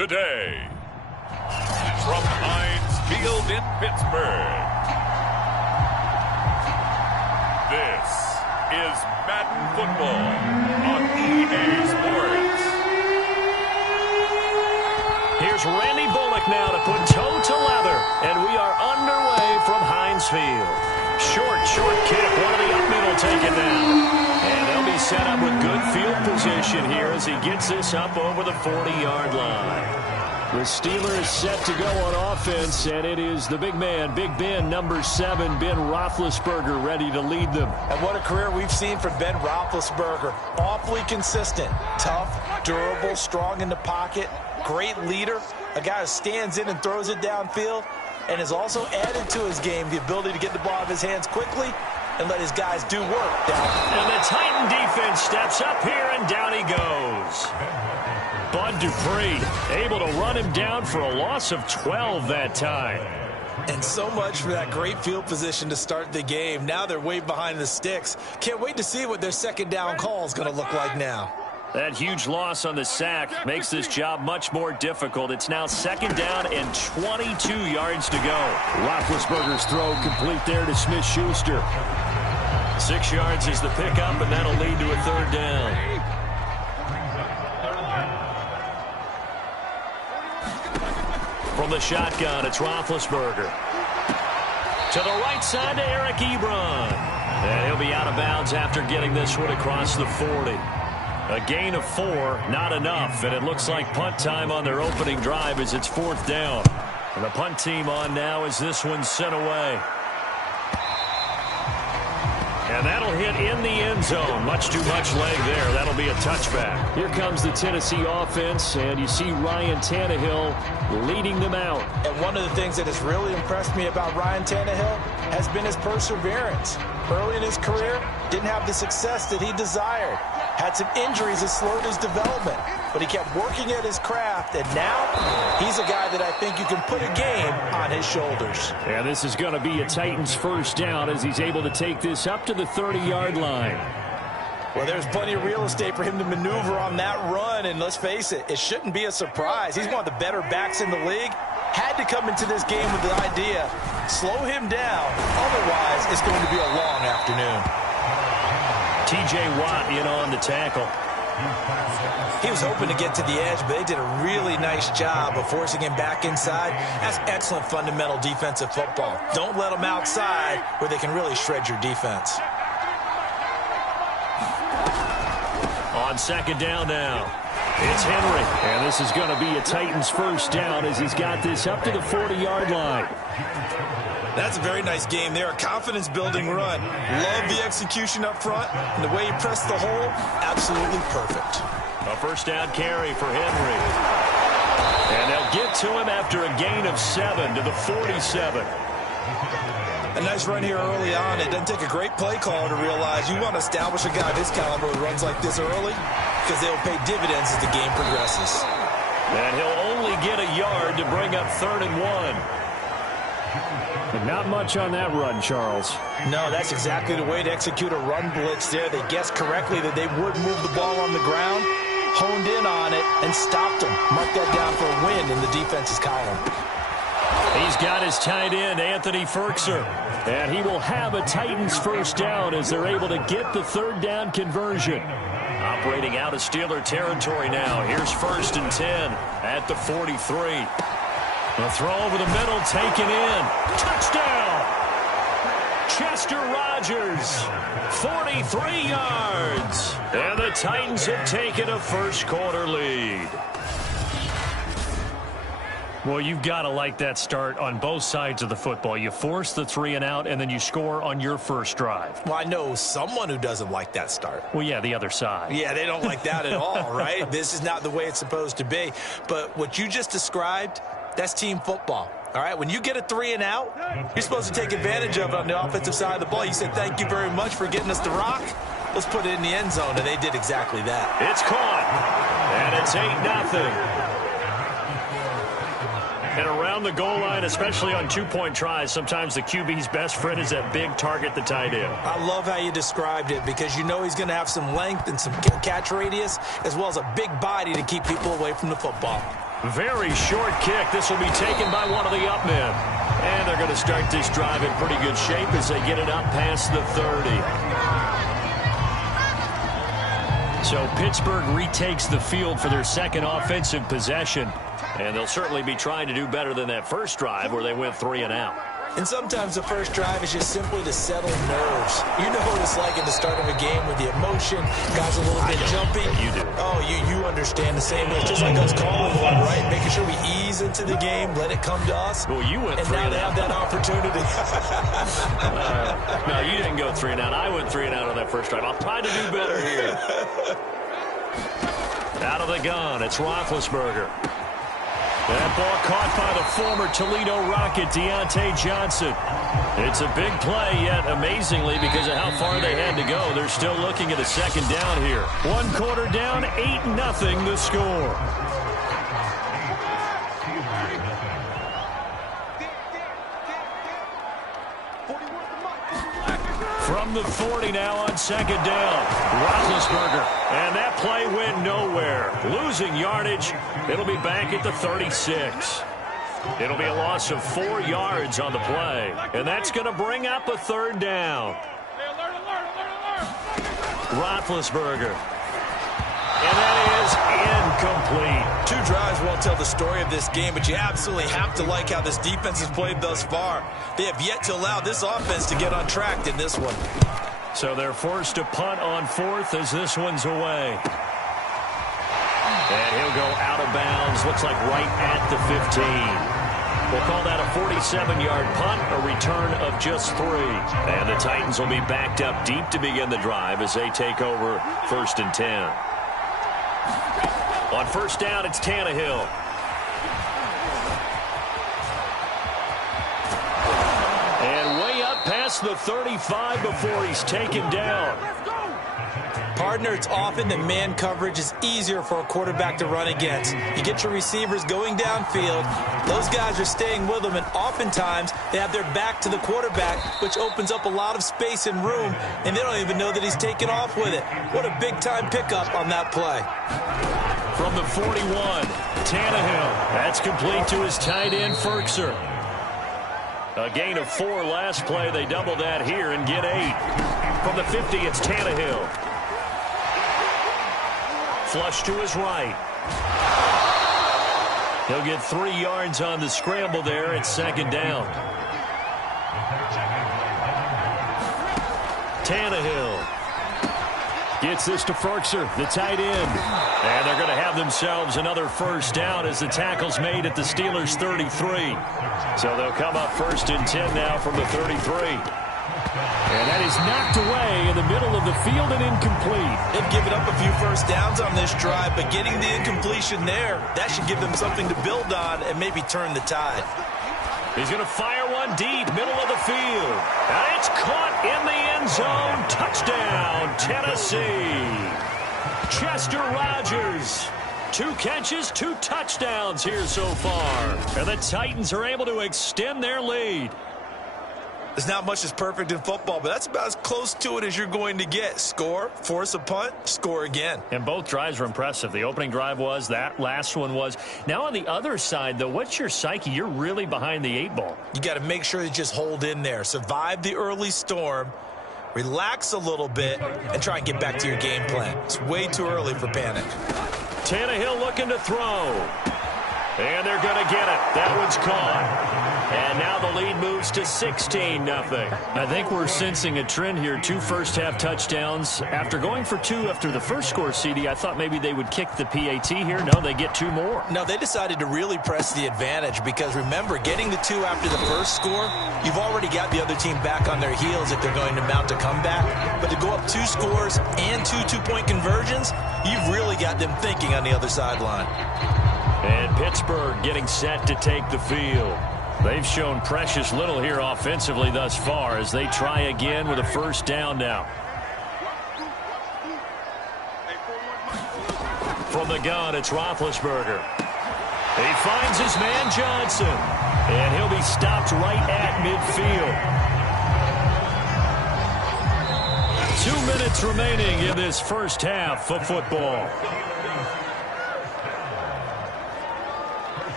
today. From Heinz Field in Pittsburgh, this is Madden Football on EA Sports. Here's Randy Bullock now to put toe to leather, and we are underway from Heinz Field. Short kick. One of the up middle taken down. And they'll be set up with good field position here as he gets this up over the 40-yard line. The Steelers set to go on offense, and it is the big man, Big Ben, number 7, Ben Roethlisberger, ready to lead them. And what a career we've seen from Ben Roethlisberger. Awfully consistent, tough, durable, strong in the pocket, great leader, a guy who stands in and throws it downfield, and has also added to his game the ability to get the ball out of his hands quickly and let his guys do work down. And the Titan defense steps up here, and down he goes. Bud Dupree able to run him down for a loss of 12 that time. And so much for that great field position to start the game. Now they're way behind the sticks. Can't wait to see what their second down call is going to look like now. That huge loss on the sack makes this job much more difficult. It's now second down and 22 yards to go. Roethlisberger's throw complete there to Smith-Schuster. 6 yards is the pickup, and that'll lead to a third down. From the shotgun, it's Roethlisberger. To the right side to Eric Ebron. And he'll be out of bounds after getting this one across the 40. A gain of 4, not enough, and it looks like punt time on their opening drive as it's fourth down. And the punt team on now as this one's sent away. And that'll hit in the end zone. Much too much leg there. That'll be a touchback. Here comes the Tennessee offense, and you see Ryan Tannehill leading them out. And one of the things that has really impressed me about Ryan Tannehill has been his perseverance. Early in his career, didn't have the success that he desired. Had some injuries that slowed his development, but he kept working at his craft, and now he's a guy that I think you can put a game on his shoulders. And this is going to be a Titans first down as he's able to take this up to the 30-yard line. Well, there's plenty of real estate for him to maneuver on that run, and let's face it, it shouldn't be a surprise. He's one of the better backs in the league. Had to come into this game with the idea, slow him down, otherwise it's going to be a long afternoon. T.J. Watt in on the tackle. He was hoping to get to the edge, but they did a really nice job of forcing him back inside. That's excellent fundamental defensive football. Don't let them outside where they can really shred your defense. On second down now, it's Henry. And this is going to be a Titans first down as he's got this up to the 40-yard line. That's a very nice game there. A confidence-building run. Love the execution up front. And the way he pressed the hole, absolutely perfect. A first down carry for Henry. And they'll get to him after a gain of 7 to the 47. A nice run here early on. It doesn't take a great play caller to realize you want to establish a guy this caliber who runs like this early because they'll pay dividends as the game progresses. And he'll only get a yard to bring up 3rd and 1. But not much on that run, Charles. No, that's exactly the way to execute a run blitz there. They guessed correctly that they would move the ball on the ground, honed in on it, and stopped them. Mark that down for a win in the defense's column. He's got his tight end, Anthony Ferkser. And he will have a Titans first down as they're able to get the 3rd down conversion. Operating out of Steeler territory now. Here's 1st and 10 at the 43. The throw over the middle, taken in. Touchdown! Chester Rogers, 43 yards. And the Titans have taken a first-quarter lead. Well, you've got to like that start on both sides of the football. You force the 3 and out, and then you score on your first drive. Well, I know someone who doesn't like that start. Well, yeah, the other side. Yeah, they don't like that at all, right? This is not the way it's supposed to be. But what you just described, that's team football. All right, when you get a 3 and out, you're supposed to take advantage of it on the offensive side of the ball. You said, thank you very much for getting us the rock. Let's put it in the end zone, and they did exactly that. It's caught, and it's 8-0. And around the goal line, especially on two-point tries, sometimes the QB's best friend is that big target, the tight end. I love how you described it because you know he's going to have some length and some catch radius as well as a big body to keep people away from the football. Very short kick. This will be taken by one of the up men. And they're going to start this drive in pretty good shape as they get it up past the 30. So Pittsburgh retakes the field for their second offensive possession. And they'll certainly be trying to do better than that first drive where they went 3 and out. And sometimes the first drive is just simply to settle nerves. You know what it's like at the start of a game with the emotion, guys a little bit jumpy. You do. Oh, you understand the same way. It's just like us calling one, right? Making sure we ease into the game, let it come to us. Well, you went 3 and and now they out. have that opportunity. No, you didn't go 3 and out. I went 3 and out on that first drive. I'll try to do better here. Out of the gun, it's Roethlisberger. That ball caught by the former Toledo Rocket, Deontay Johnson. It's a big play, yet amazingly, because of how far they had to go, they're still looking at a second down here. 1 quarter down, 8-0 the score. From the 40 now on second down, Roethlisberger. And that play went nowhere. Losing yardage. It'll be back at the 36. It'll be a loss of 4 yards on the play. And that's going to bring up a third down. Roethlisberger. And that is incomplete. 2 drives won't tell the story of this game, but you absolutely have to like how this defense has played thus far. They have yet to allow this offense to get on track in this one. So they're forced to punt on 4th as this one's away. And he'll go out of bounds, looks like right at the 15. We'll call that a 47-yard punt, a return of just 3. And the Titans will be backed up deep to begin the drive as they take over 1st and 10. On first down, it's Tannehill. And way up past the 35 before he's taken down. Partner, it's often that man coverage is easier for a quarterback to run against. You get your receivers going downfield. Those guys are staying with them, and oftentimes they have their back to the quarterback, which opens up a lot of space and room, and they don't even know that he's taken off with it. What a big-time pickup on that play. From the 41, Tannehill. That's complete to his tight end, Firkser. A gain of 4 last play. They double that here and get 8. From the 50, it's Tannehill. Flush to his right. He'll get 3 yards on the scramble there. It's second down. Tannehill gets this to Firkser, the tight end. And they're going to have themselves another first down as the tackle's made at the Steelers' 33. So they'll come up 1st and 10 now from the 33. And that is knocked away in the middle of the field and incomplete. They've given up a few first downs on this drive, but getting the incompletion there, that should give them something to build on and maybe turn the tide. He's going to fire one deep, middle of the field. And it's caught in the end zone. Touchdown, Tennessee. Chester Rogers. 2 catches, 2 touchdowns here so far. And the Titans are able to extend their lead. There's not much that's perfect in football, but that's about as close to it as you're going to get. Score, force a punt, score again. And both drives were impressive. The opening drive was, that last one was. Now on the other side, though, what's your psyche? You're really behind the 8 ball. You got to make sure you just hold in there. Survive the early storm, relax a little bit, and try and get back to your game plan. It's way too early for panic. Tannehill looking to throw. And they're going to get it. That one's caught. And now the lead moves to 16-0. I think we're sensing a trend here. 2 first-half touchdowns. After going for 2 after the first score, CD, I thought maybe they would kick the PAT here. No, they get 2 more. No, they decided to really press the advantage because, remember, getting the 2 after the first score, you've already got the other team back on their heels if they're going to mount a comeback. But to go up 2 scores and 2 two-point conversions, you've really got them thinking on the other sideline. And Pittsburgh getting set to take the field. They've shown precious little here offensively thus far as they try again with a first down now. From the gun, it's Roethlisberger. He finds his man Johnson. And he'll be stopped right at midfield. 2 minutes remaining in this first half of football.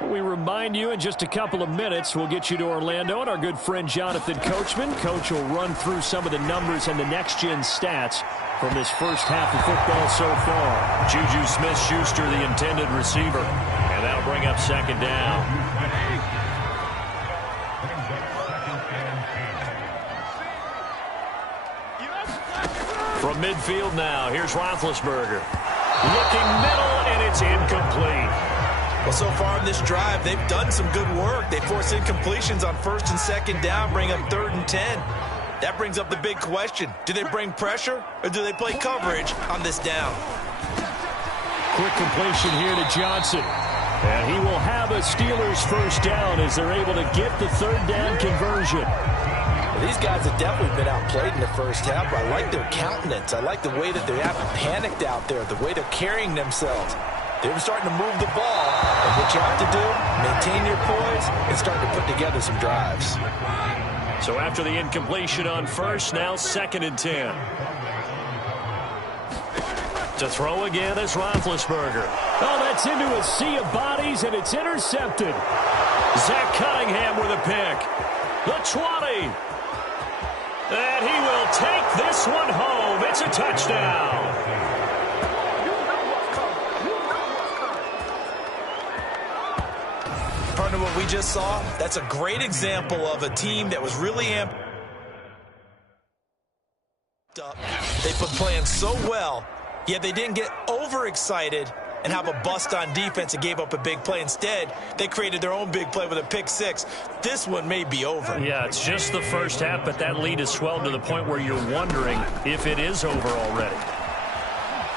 We remind you in just a couple of minutes we'll get you to Orlando and our good friend Jonathan Coachman. Coach will run through some of the numbers and the next-gen stats from this first half of football so far. Juju Smith-Schuster, the intended receiver, and that'll bring up second down. From midfield now, here's Roethlisberger. Looking middle, and it's incomplete. Well, so far in this drive, they've done some good work. They force incompletions on first and second down, bring up 3rd and 10. That brings up the big question. Do they bring pressure, or do they play coverage on this down? Quick completion here to Johnson. And he will have a Steelers first down as they're able to get the 3rd down conversion. These guys have definitely been outplayed in the first half. I like their countenance. I like the way that they haven't panicked out there, the way they're carrying themselves. They're starting to move the ball. And what you have to do, maintain your poise and start to put together some drives. So after the incompletion on first, now 2nd and 10. To throw again is Roethlisberger. Oh, that's into a sea of bodies, and it's intercepted. Zach Cunningham with a pick. The 20. And he will take this one home. It's a touchdown. Partner, what we just saw, that's a great example of a team that was really amped up. They've been playing so well, yet they didn't get overexcited and have a bust on defense and gave up a big play. Instead, they created their own big play with a pick six. This one may be over. Yeah, it's just the first half, but that lead has swelled to the point where you're wondering if it is over already.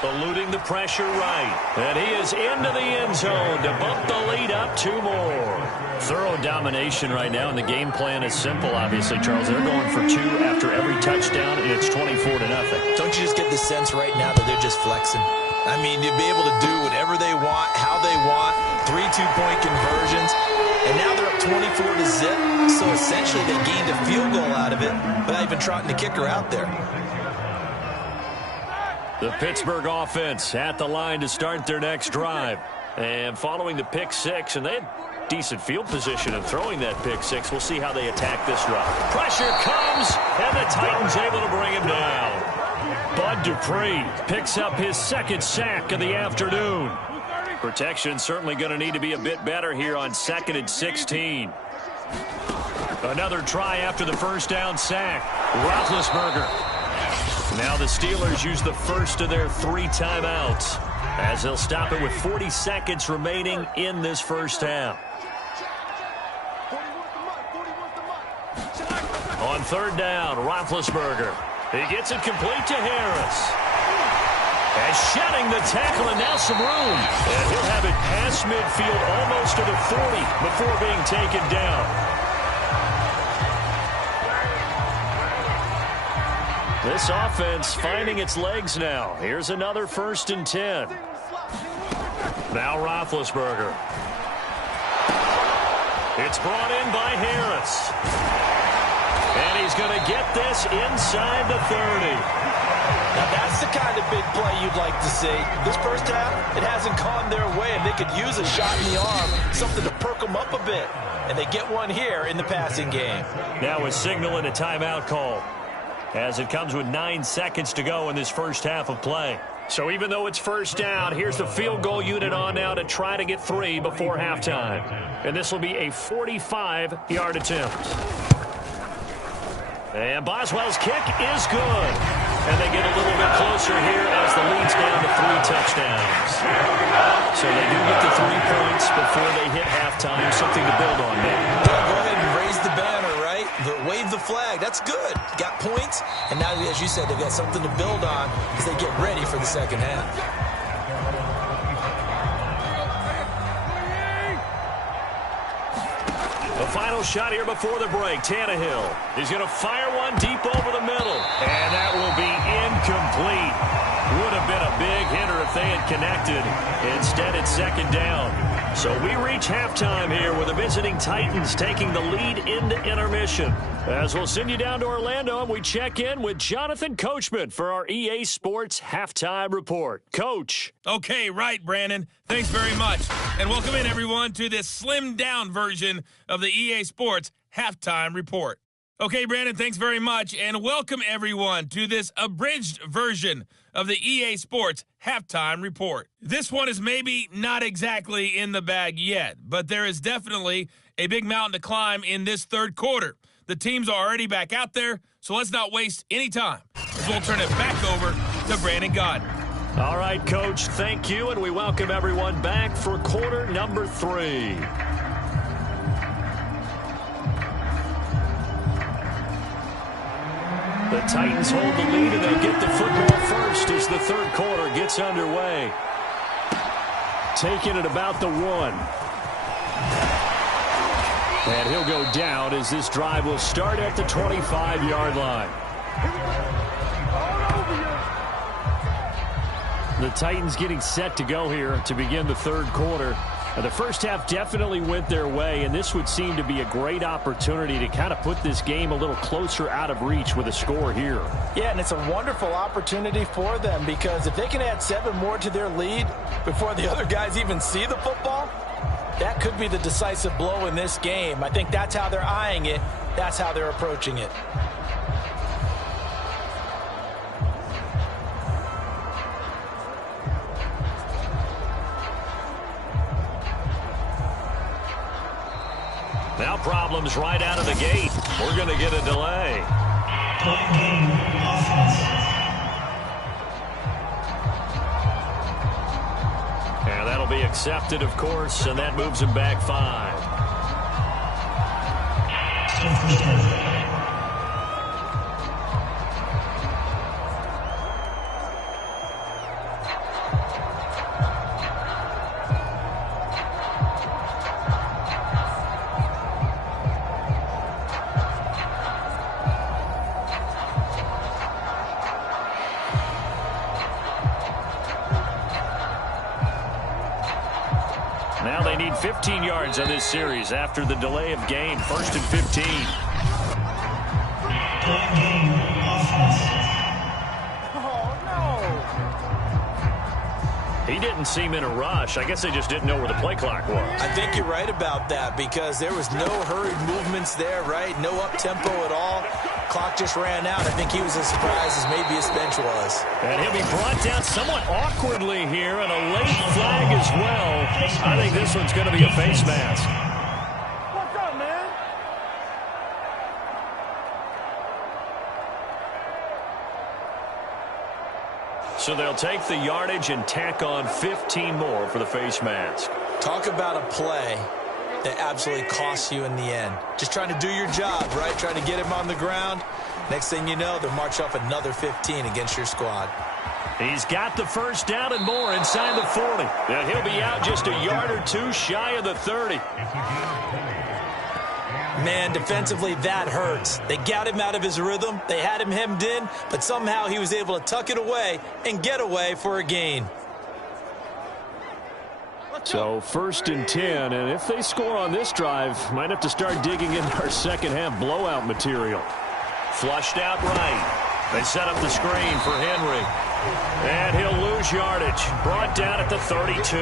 Eluding the pressure right. And he is into the end zone to bump the lead up 2 more. Thorough domination right now, and the game plan is simple, obviously, Charles. They're going for 2 after every touchdown, and it's 24-0. Don't you just get the sense right now that they're just flexing? I mean, you'll be able to do whatever they want, how they want, 3 two-point conversions. And now they're up 24-0. So essentially they gained a field goal out of it without even trotting the kicker out there. The Pittsburgh offense at the line to start their next drive. And following the pick six, and they had decent field position in throwing that pick six. We'll see how they attack this drive. Pressure comes, and the Titans able to bring him down. Bud Dupree picks up his 2nd sack of the afternoon. Protection certainly going to need to be a bit better here on 2nd and 16. Another try after the first down sack. Roethlisberger. Now the Steelers use the first of their 3 timeouts as they'll stop it with 40 seconds remaining in this first half. On 3rd down, Roethlisberger. He gets it complete to Harris. And shedding the tackle, and now some room. And he'll have it past midfield almost to the 40 before being taken down. This offense finding its legs now. Here's another 1st and 10. Now Roethlisberger. It's brought in by Harris. And he's going to get this inside the 30. Now that's the kind of big play you'd like to see. This first half, it hasn't gone their way, and they could use a shot in the arm, something to perk them up a bit. And they get one here in the passing game. Now a signal and a timeout call, as it comes with 9 seconds to go in this first half of play. So even though it's first down, here's the field goal unit on now to try to get 3 before halftime. And this will be a 45-yard attempt. And Boswell's kick is good. And they get a little bit closer here as the lead's down to 3 touchdowns. So they do get the 3 points before they hit halftime. Something to build on there. Yeah, go ahead and raise the banner, right? Wave the flag. That's good. Got points. And now, as you said, they've got something to build on as they get ready for the second half. The final shot here before the break. Tannehill. He's going to fire one deep over the middle. And that will be incomplete. Would have been a big hitter if if they had connected. Instead, it's second down. So we reach halftime here with the visiting Titans taking the lead into intermission. As we'll send you down to Orlando, and we check in with Jonathan Coachman for our EA Sports Halftime Report. Coach. Okay, right, Brandon. Thanks very much. And welcome in, everyone, to this slimmed-down version of the EA Sports Halftime Report. Okay, Brandon, thanks very much. And welcome, everyone, to this abridged version of the EA Sports Halftime Report. This one is maybe not exactly in the bag yet, but there is definitely a big mountain to climb in this third quarter. The teams are already back out there, so let's not waste any time. We'll turn it back over to Brandon Godden. All right, Coach, thank you, and we welcome everyone back for quarter number 3. The Titans hold the lead, and they'll get the football first as the third quarter gets underway. Taking it about the 1. And he'll go down as this drive will start at the 25-yard line. The Titans getting set to go here to begin the third quarter. The first half definitely went their way, and this would seem to be a great opportunity to kind of put this game a little closer out of reach with a score here. Yeah, and it's a wonderful opportunity for them because if they can add 7 more to their lead before the other guys even see the football, that could be the decisive blow in this game. I think that's how they're eyeing it. That's how they're approaching it. Now problems right out of the gate. We're going to get a delay. And that'll be accepted, of course, and that moves him back 5. Now they need 15 yards on this series after the delay of game. 1st and 15. Oh, no. He didn't seem in a rush. I guess they just didn't know where the play clock was. I think you're right about that because there was no hurried movements there, right? No up-tempo at all. Clock just ran out. I think he was as surprised as maybe his bench was. And he'll be brought down somewhat awkwardly here, and a late flag as well. I think this one's going to be a face mask. What's up, man? So they'll take the yardage and tack on 15 more for the face mask. Talk about a play that absolutely costs you in the end. Just trying to do your job, right? Trying to get him on the ground. Next thing you know, they'll march off another 15 against your squad. He's got the first down and more inside the 40. And he'll be out just a yard or 2 shy of the 30. Man, defensively, that hurts. They got him out of his rhythm. They had him hemmed in, but somehow he was able to tuck it away and get away for a gain. So 1st and 10, and if they score on this drive, might have to start digging in our second half blowout material. Flushed out right. They set up the screen for Henry. And he'll lose yardage. Brought down at the 32.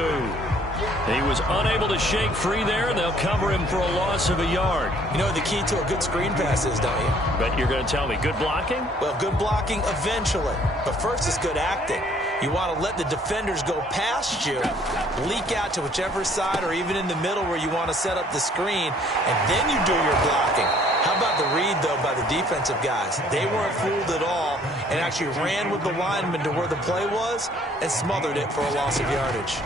He was unable to shake free there, and they'll cover him for a loss of a yard. You know what the key to a good screen pass is, don't you? But you're going to tell me good blocking? Well, good blocking eventually. But first is good acting. You want to let the defenders go past you, leak out to whichever side or even in the middle where you want to set up the screen, and then you do your blocking. How about the read, though, by the defensive guys? They weren't fooled at all and actually ran with the lineman to where the play was and smothered it for a loss of yardage.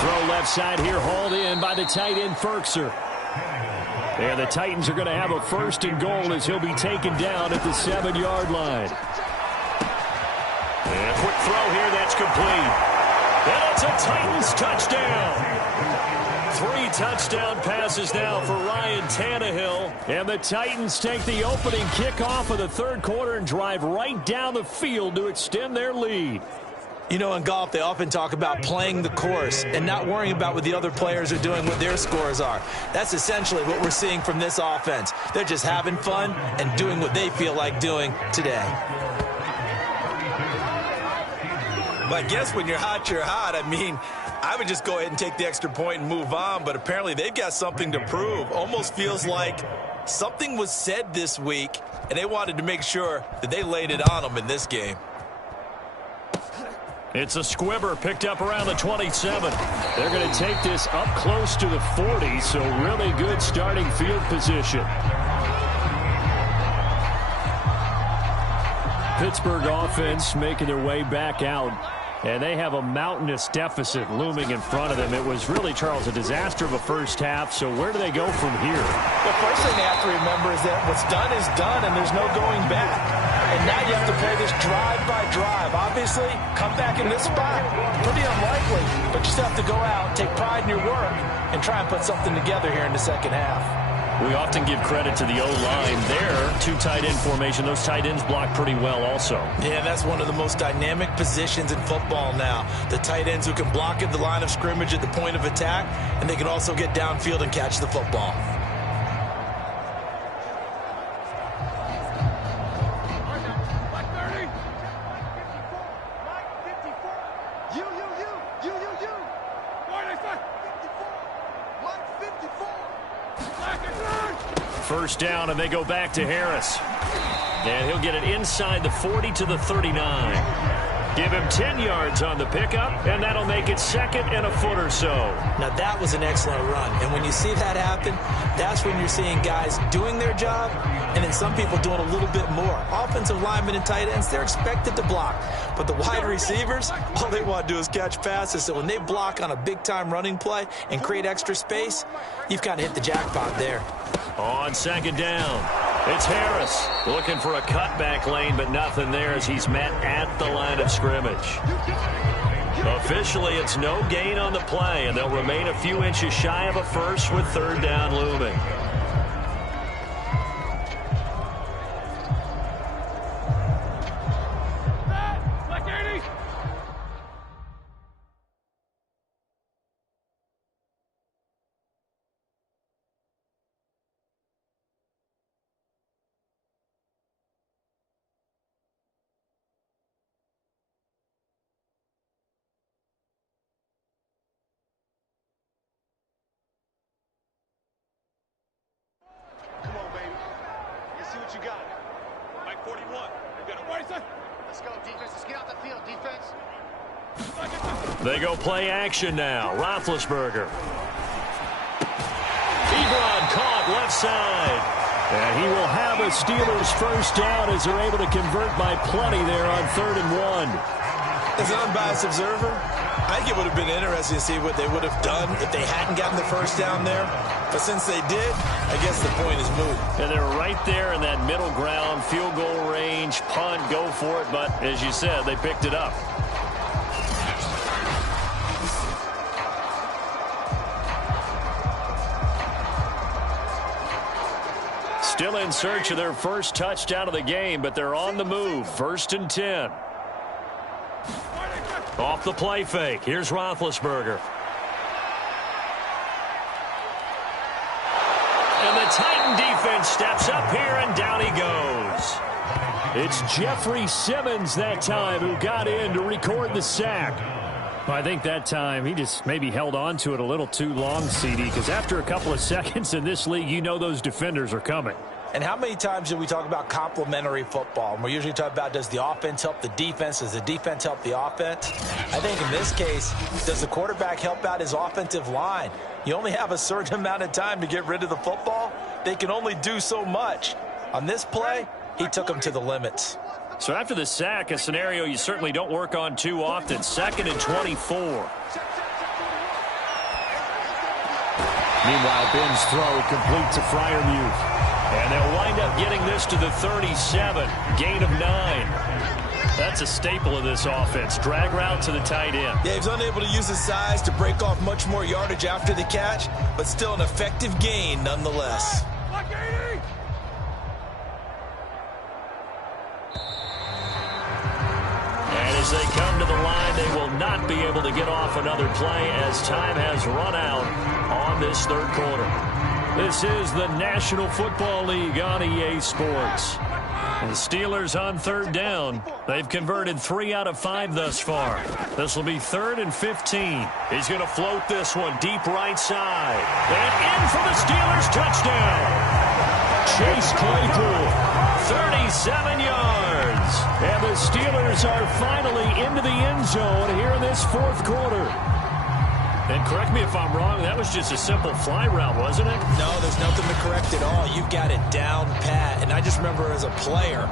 Throw left side here, hauled in by the tight end, Ferkser. And the Titans are going to have a 1st and goal as he'll be taken down at the 7-yard line. And a quick throw here, that's complete. And it's a Titans touchdown. 3 touchdown passes now for Ryan Tannehill. And the Titans take the opening kickoff of the third quarter and drive right down the field to extend their lead. You know, in golf, they often talk about playing the course and not worrying about what the other players are doing, what their scores are. That's essentially what we're seeing from this offense. They're just having fun and doing what they feel like doing today. But I guess when you're hot, you're hot. I mean, I would just go ahead and take the extra point and move on, but apparently they've got something to prove. Almost feels like something was said this week, and they wanted to make sure that they laid it on them in this game. It's a squibber picked up around the 27. They're going to take this up close to the 40, so really good starting field position. Pittsburgh offense making their way back out, and they have a mountainous deficit looming in front of them. It was really, Charles, a disaster of a first half, so where do they go from here? The first thing they have to remember is that what's done is done, and there's no going back. And now you have to play this drive by drive. Obviously, come back in this spot, pretty unlikely, but you still have to go out, take pride in your work, and try and put something together here in the second half. We often give credit to the O-line there. 2 tight end formation. Those tight ends block pretty well also. Yeah, that's one of the most dynamic positions in football now. The tight ends who can block at the line of scrimmage at the point of attack, and they can also get downfield and catch the football. First down, and they go back to Harris. And he'll get it inside the 40 to the 39. Give him 10 yards on the pickup, and that'll make it second and a foot or so. Now, that was an excellent run. And when you see that happen, that's when you're seeing guys doing their job, and then some people doing a little bit more. Offensive linemen and tight ends, they're expected to block. But the wide receivers, all they want to do is catch passes. So when they block on a big-time running play and create extra space, you've kind of hit the jackpot there. On second down, it's Harris looking for a cutback lane, but nothing there as he's met at the line of scrimmage. Officially, it's no gain on the play, and they'll remain a few inches shy of a first with third down looming. They go play action now. Roethlisberger. Ebron caught left side. And he will have a Steelers first down as they're able to convert by plenty there on 3rd and 1. As an unbiased observer, I think it would have been interesting to see what they would have done if they hadn't gotten the first down there. But since they did, I guess the point is moot. And they're right there in that middle ground, field goal range, punt, go for it. But as you said, they picked it up. Still in search of their first touchdown of the game, but they're on the move. 1st and 10. Off the play fake. Here's Roethlisberger. And the Titan defense steps up here, and down he goes. It's Jeffrey Simmons that time who got in to record the sack. Well, I think that time he just maybe held on to it a little too long, CD, because after a couple of seconds in this league, you know those defenders are coming. And how many times do we talk about complementary football? And we're usually talking about, does the offense help the defense? Does the defense help the offense? I think in this case, does the quarterback help out his offensive line? You only have a certain amount of time to get rid of the football. They can only do so much. On this play, he took them to the limits. So after the sack, a scenario you certainly don't work on too often. 2nd and 24. Meanwhile, Ben's throw complete to Freiermuth. And they'll wind up getting this to the 37. Gain of 9. That's a staple of this offense. Drag route to the tight end. Yeah, he's unable to use his size to break off much more yardage after the catch, but still an effective gain nonetheless. And as they come to the line, they will not be able to get off another play as time has run out on this third quarter. This is the National Football League on EA Sports. The Steelers on third down. They've converted 3 out of 5 thus far. This will be 3rd and 15. He's going to float this one deep right side. And in for the Steelers touchdown. Chase Claypool, 37 yards. And the Steelers are finally into the end zone here in this fourth quarter. And correct me if I'm wrong, that was just a simple fly route, wasn't it? No, there's nothing to correct at all. You've got it down pat. And I just remember as a player,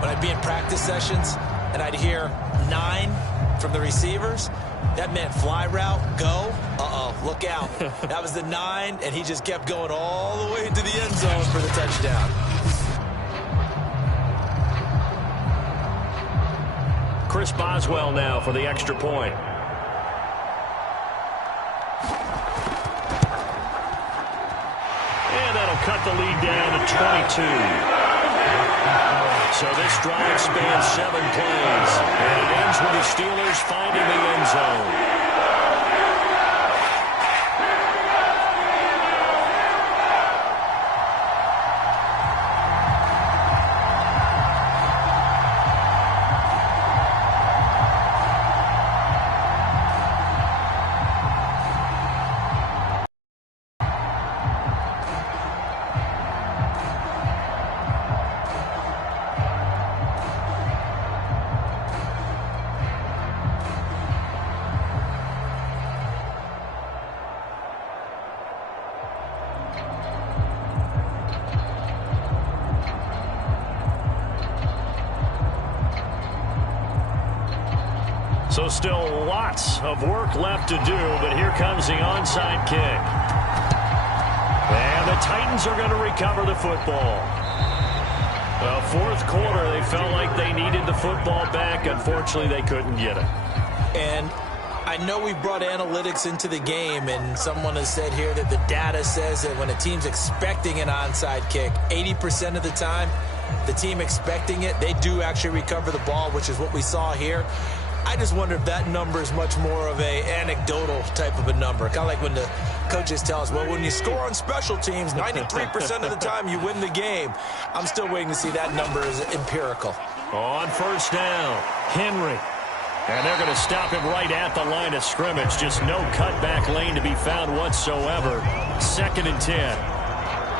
when I'd be in practice sessions and I'd hear 9 from the receivers, that meant fly route, go. Look out. That was the 9, and he just kept going all the way into the end zone for the touchdown. Chris Boswell now for the extra point. That'll cut the lead down to 22. So this drive spans 7 plays, and it ends with the Steelers finding the end zone. So still lots of work left to do, but here comes the onside kick. And the Titans are going to recover the football. Well, fourth quarter, they felt like they needed the football back. Unfortunately, they couldn't get it. And I know we brought analytics into the game, and someone has said here that the data says that when a team's expecting an onside kick, 80% of the time, the team expecting it, they do actually recover the ball, which is what we saw here. I just wonder if that number is much more of a anecdotal type of a number. Kind of like when the coaches tell us, well, when you score on special teams, 93% of the time you win the game. I'm still waiting to see that number is empirical. On first down, Henry. And they're going to stop him right at the line of scrimmage. Just no cutback lane to be found whatsoever. 2nd and 10.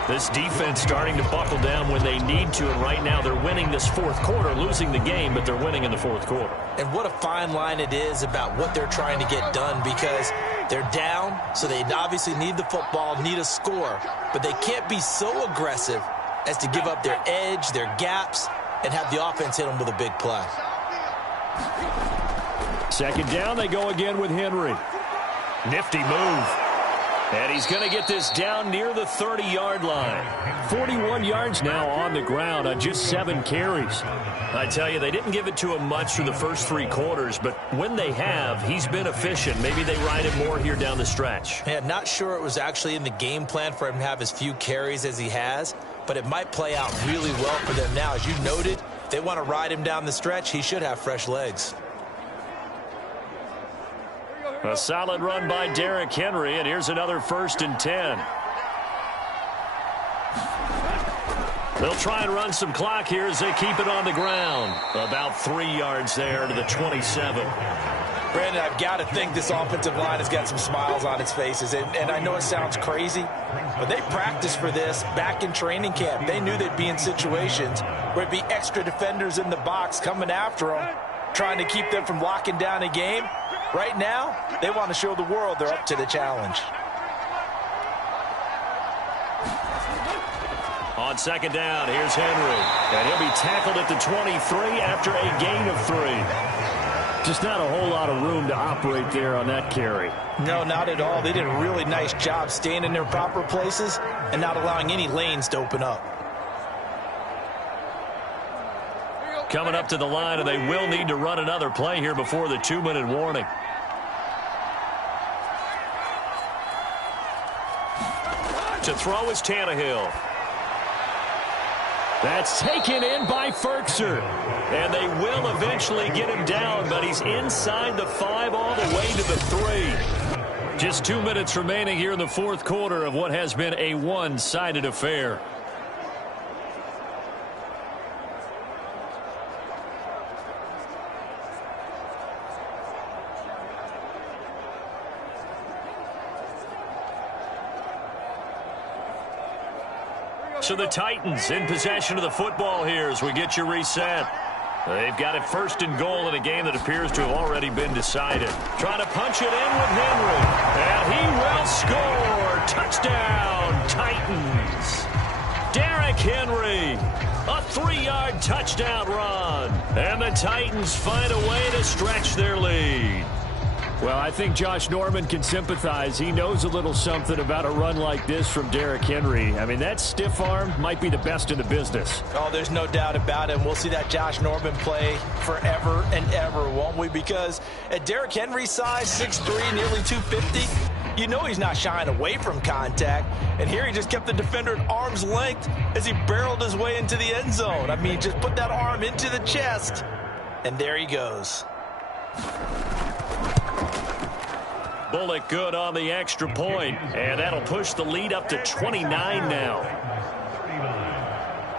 This defense starting to buckle down when they need to, and right now they're winning this fourth quarter, losing the game, but they're winning in the fourth quarter. And what a fine line it is about what they're trying to get done, because they're down, so they obviously need the football, need a score, but they can't be so aggressive as to give up their edge, their gaps, and have the offense hit them with a big play. 2nd down, they go again with Henry. Nifty move. And he's going to get this down near the 30-yard line. 41 yards now on the ground on just 7 carries. I tell you, they didn't give it to him much through the first 3 quarters, but when they have, he's been efficient. Maybe they ride him more here down the stretch. Yeah, not sure it was actually in the game plan for him to have as few carries as he has, but it might play out really well for them now. As you noted, if they want to ride him down the stretch, he should have fresh legs. A solid run by Derrick Henry, and here's another 1st and 10. They'll try and run some clock here as they keep it on the ground. About 3 yards there to the 27. Brandon, I've got to think this offensive line has got some smiles on its faces. And I know it sounds crazy, but they practiced for this back in training camp. They knew they'd be in situations where it'd be extra defenders in the box coming after them, trying to keep them from locking down a game. Right now, they want to show the world they're up to the challenge. On 2nd down, here's Henry. And he'll be tackled at the 23 after a gain of 3. Just not a whole lot of room to operate there on that carry. No, not at all. They did a really nice job staying in their proper places and not allowing any lanes to open up. coming up to the line, and they will need to run another play here before the 2-minute warning. To throw is Tannehill. That's taken in by Firkser. And they will eventually get him down, but he's inside the 5 all the way to the 3. Just 2 minutes remaining here in the fourth quarter of what has been a one-sided affair. So the Titans in possession of the football here as we get you reset. They've got it first and goal in a game that appears to have already been decided. Trying to punch it in with Henry. And he will score. Touchdown, Titans. Derrick Henry. A 3-yard touchdown run. And the Titans find a way to stretch their lead. Well, I think Josh Norman can sympathize. He knows a little something about a run like this from Derrick Henry. I mean, that stiff arm might be the best in the business. Oh, there's no doubt about it. We'll see that Josh Norman play forever and ever, won't we? Because at Derrick Henry's size, 6'3", nearly 250, you know he's not shying away from contact. And here he just kept the defender at arm's length as he barreled his way into the end zone. I mean, just put that arm into the chest, and there he goes. Bullock good on the extra point, and that'll push the lead up to 29 now.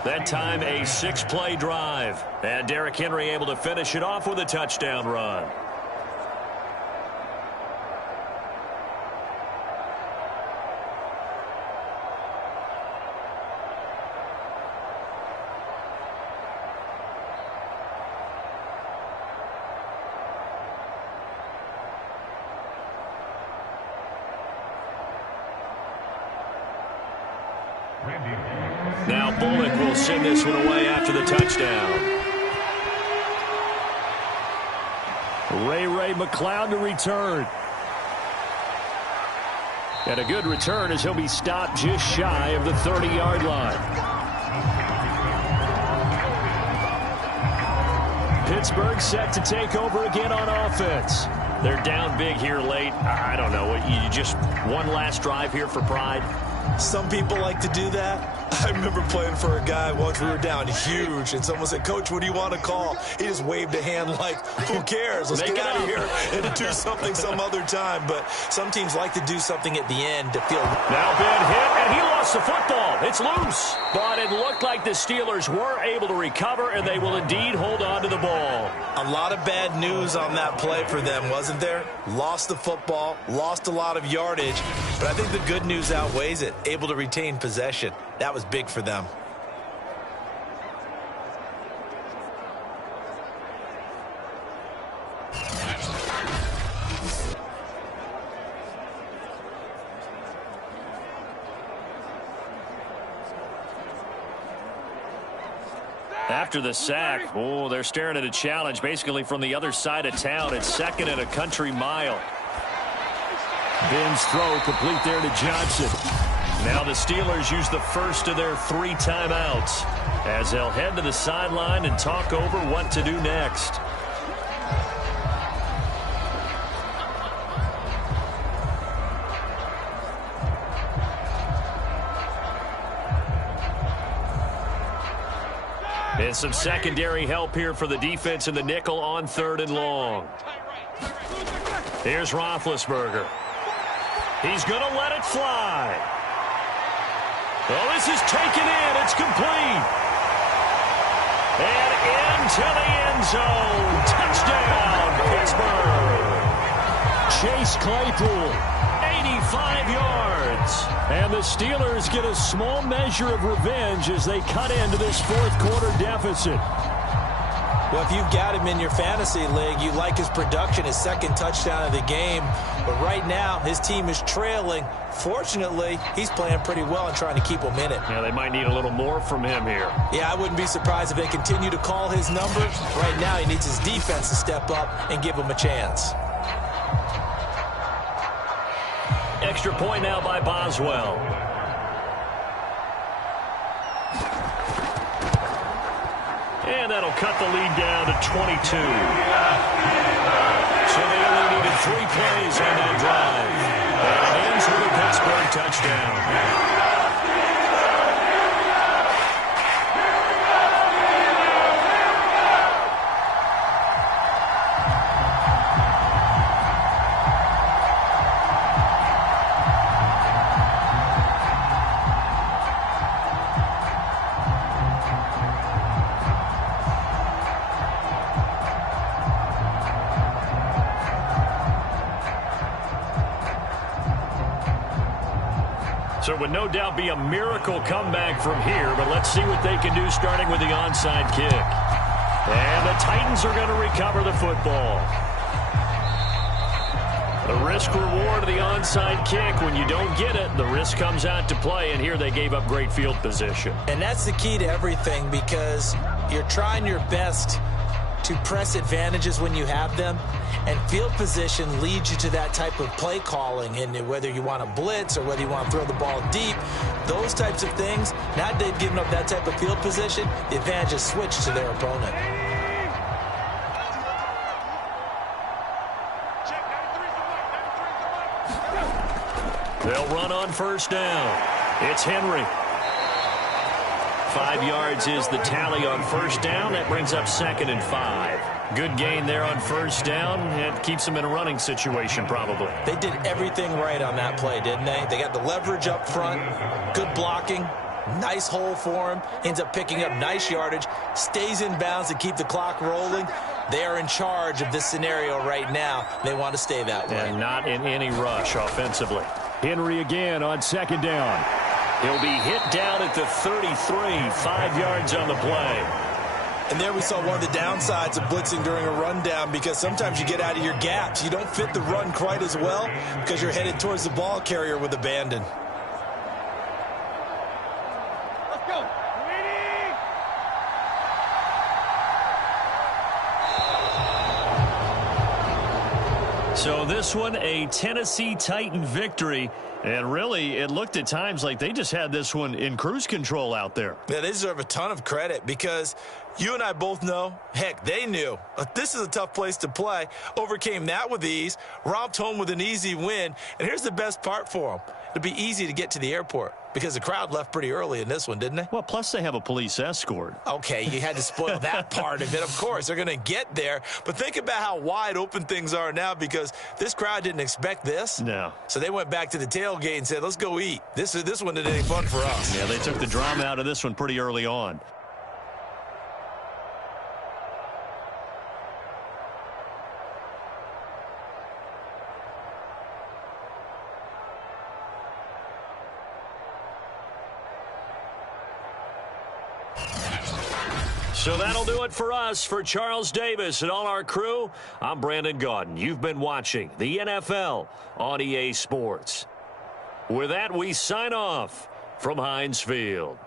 That time a 6-play drive, and Derrick Henry able to finish it off with a touchdown run. Now Bullock will send this one away after the touchdown. Ray McCloud to return. And a good return as he'll be stopped just shy of the 30-yard line. Pittsburgh set to take over again on offense. They're down big here late. I don't know. You just one last drive here for pride? Some people like to do that. I remember playing for a guy once. We were down huge, and someone said, "Coach, what do you want to call?" He just waved a hand like, who cares? Let's get out of here and do something some other time. But some teams like to do something at the end to feel. Now Ben hit, and he lost the football. It's loose. But it looked like the Steelers were able to recover, and they will indeed hold on to the ball. A lot of bad news on that play for them, wasn't there? Lost the football, lost a lot of yardage, but I think the good news outweighs it. Able to retain possession. That was big for them. After the sack, they're staring at a challenge basically from the other side of town. It's second and a country mile. Ben's throw complete there to Johnson. Now the Steelers use the first of their 3 timeouts as they'll head to the sideline and talk over what to do next. And some secondary help here for the defense in the nickel on 3rd and long. Here's Roethlisberger. He's going to let it fly. Oh, this is taken in. It's complete. And into the end zone. Touchdown, Pittsburgh. Chase Claypool, 85 yards. And the Steelers get a small measure of revenge as they cut into this fourth quarter deficit. Well, if you've got him in your fantasy league, you like his production, his second touchdown of the game. But right now, his team is trailing. Fortunately, he's playing pretty well and trying to keep them in it. Yeah, they might need a little more from him here. Yeah, I wouldn't be surprised if they continue to call his number. Right now, he needs his defense to step up and give him a chance. Extra point now by Boswell. And that'll cut the lead down to 22. So they only needed 3 plays on that drive. And it ends with a Pittsburgh touchdown. So it would no doubt be a miracle comeback from here, but let's see what they can do starting with the onside kick. And the Titans are going to recover the football. The risk-reward of the onside kick, when you don't get it, the risk comes out to play, and here they gave up great field position. And that's the key to everything, because you're trying your best to press advantages when you have them, and field position leads you to that type of play calling. And whether you want to blitz or whether you want to throw the ball deep, those types of things, now that they've given up that type of field position, the advantage is switched to their opponent. They'll run on first down. It's Henry. 5 yards is the tally on first down. That brings up 2nd and 5. Good gain there on first down. It keeps them in a running situation, probably. They did everything right on that play, didn't they? They got the leverage up front, good blocking, nice hole for him, ends up picking up nice yardage, stays in bounds to keep the clock rolling. They are in charge of this scenario right now. They want to stay that way. And not in any rush offensively. Henry again on 2nd down. He'll be hit down at the 33, 5 yards on the play. And there we saw one of the downsides of blitzing during a rundown, because sometimes you get out of your gaps. You don't fit the run quite as well because you're headed towards the ball carrier with abandon. Let's go. So this one, a Tennessee Titan victory. And really, it looked at times like they just had this one in cruise control out there. Yeah, they deserve a ton of credit, because you and I both know, heck, they knew this is a tough place to play. Overcame that with ease, romped home with an easy win. And here's the best part for them. It'll be easy to get to the airport, because the crowd left pretty early in this one, didn't they? Well, plus they have a police escort. Okay, you had to spoil that part of it. Of course, they're going to get there. But think about how wide open things are now, because this crowd didn't expect this. No. So they went back to the tailgate and said, let's go eat. This one isn't any fun for us. Yeah, they took the drama out of this one pretty early on. So that'll do it for us. For Charles Davis and all our crew, I'm Brandon Gaudin. You've been watching the NFL on EA Sports. With that, we sign off from Heinz Field.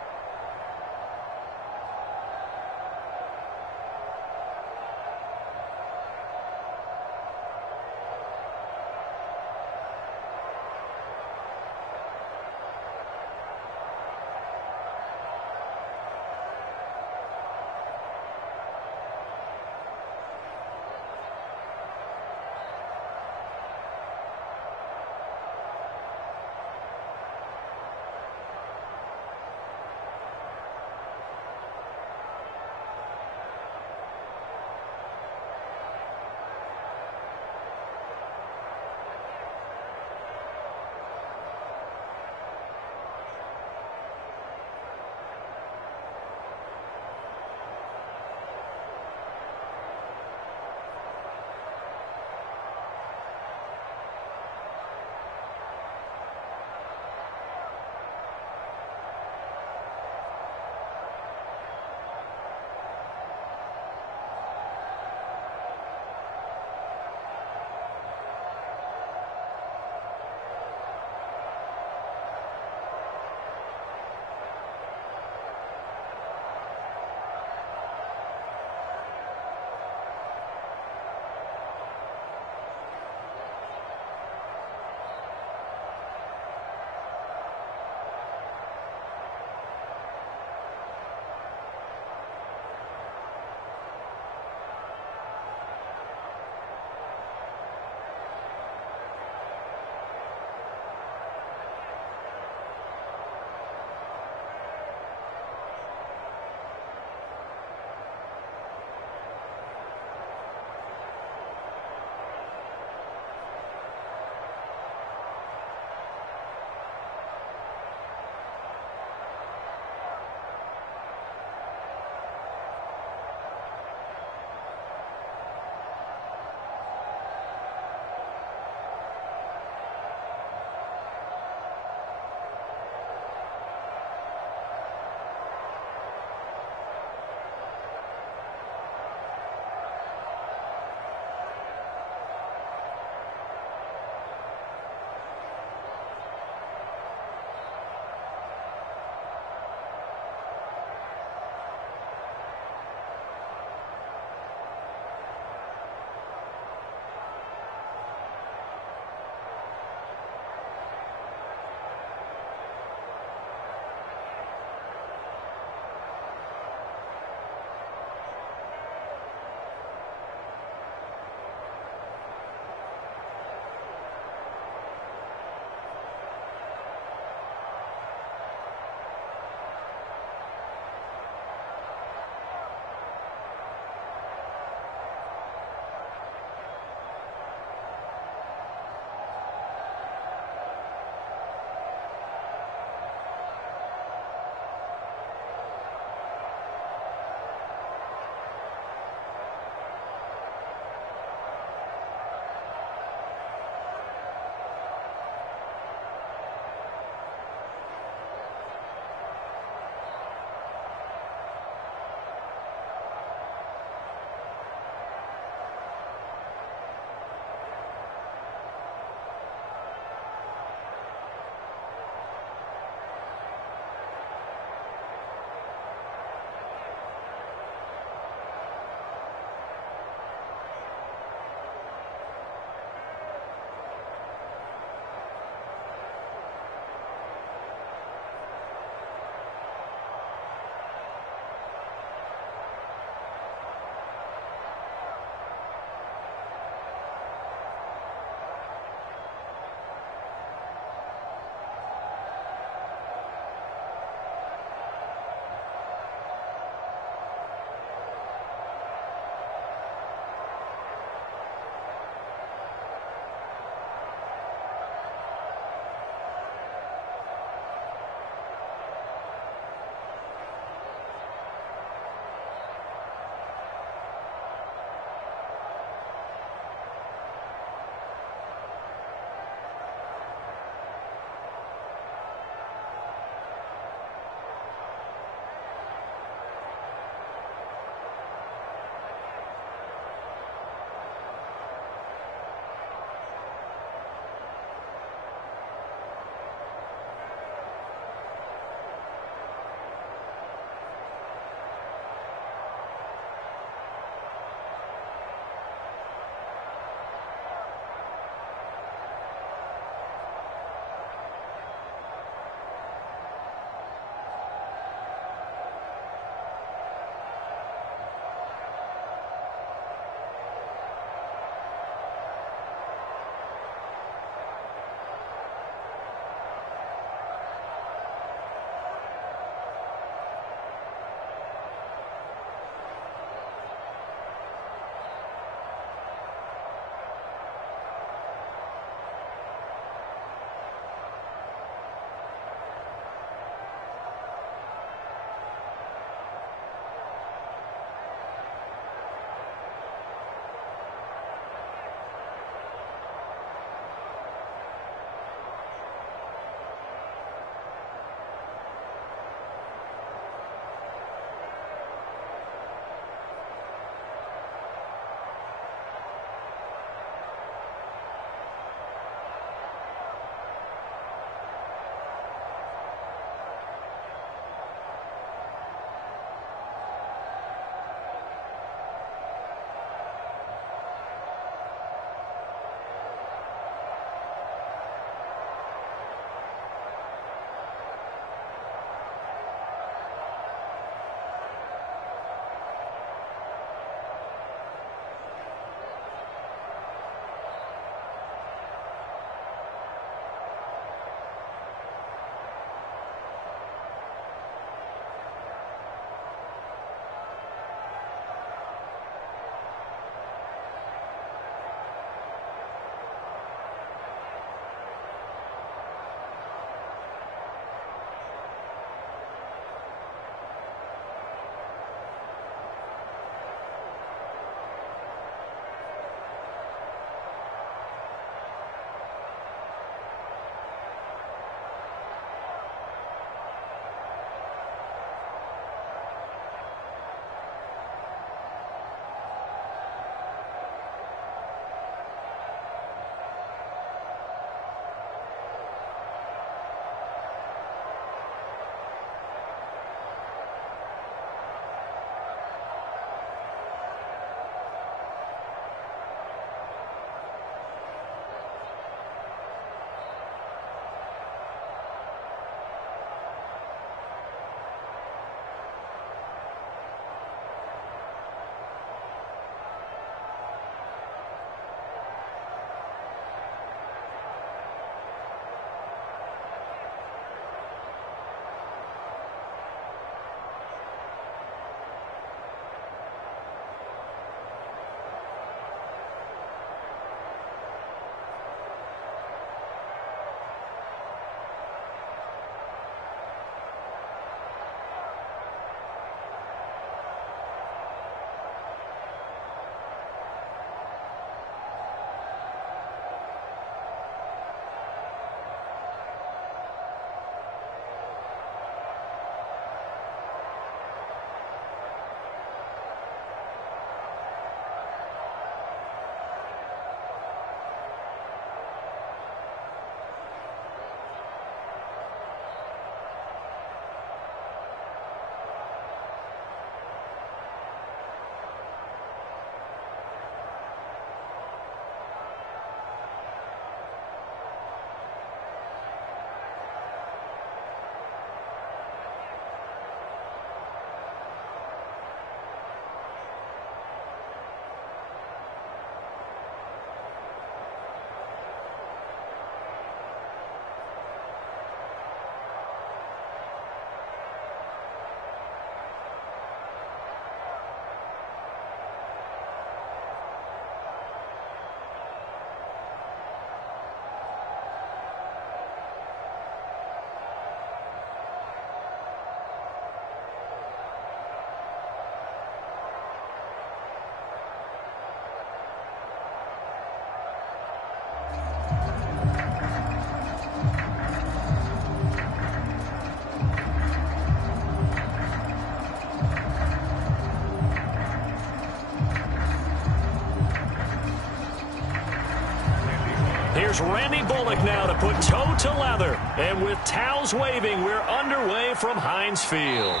Here's Randy Bullock now to put toe to leather. And with towels waving, we're underway from Heinz Field.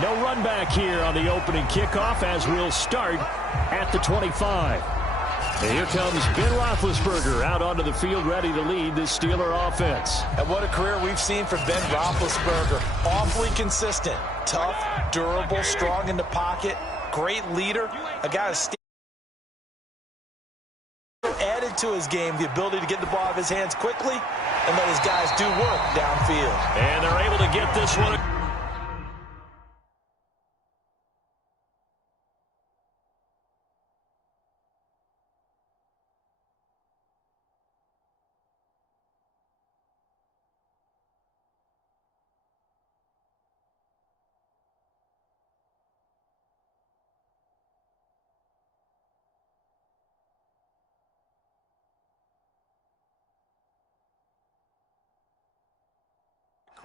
No run back here on the opening kickoff as we'll start at the 25. And here comes Ben Roethlisberger out onto the field ready to lead this Steeler offense. And what a career we've seen from Ben Roethlisberger. Awfully consistent, tough, durable, strong in the pocket, great leader, a guy who's added to his game the ability to get the ball out of his hands quickly and let his guys do work downfield. And they're able to get this one.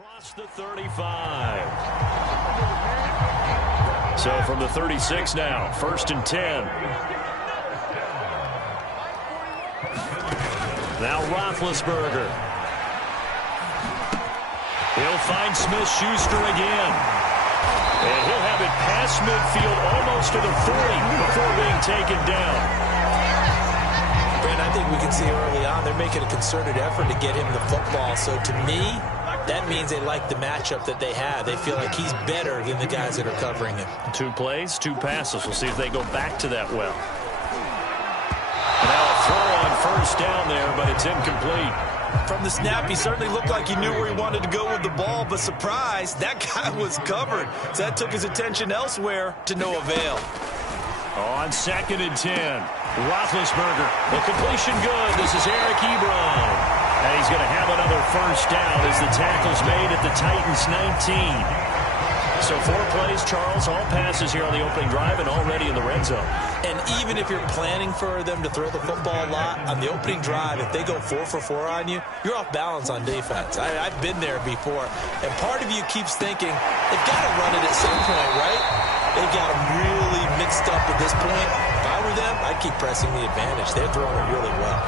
Across the 35. So from the 36 now, 1st and 10. Now Roethlisberger. He'll find Smith-Schuster again. And he'll have it past midfield almost to the 40 before being taken down. Brent, I think we can see early on they're making a concerted effort to get him the football. So to me, that means they like the matchup that they have. They feel like he's better than the guys that are covering him. 2 plays, 2 passes. We'll see if they go back to that well. Now a throw on 1st down there, but it's incomplete. From the snap, he certainly looked like he knew where he wanted to go with the ball, but surprise, that guy was covered. So that took his attention elsewhere to no avail. On 2nd and 10, Roethlisberger. The completion good. This is Eric Ebron. And he's going to have another 1st down as the tackle's made at the Titans' 19. So 4 plays, Charles, all passes here on the opening drive and already in the red zone. And even if you're planning for them to throw the football a lot, on the opening drive, if they go 4 for 4 on you, you're off balance on defense. I've been there before. And part of you keeps thinking, they've got to run it at some point, right? They've got them really mixed up at this point. If I were them, I'd keep pressing the advantage. They're throwing it really well.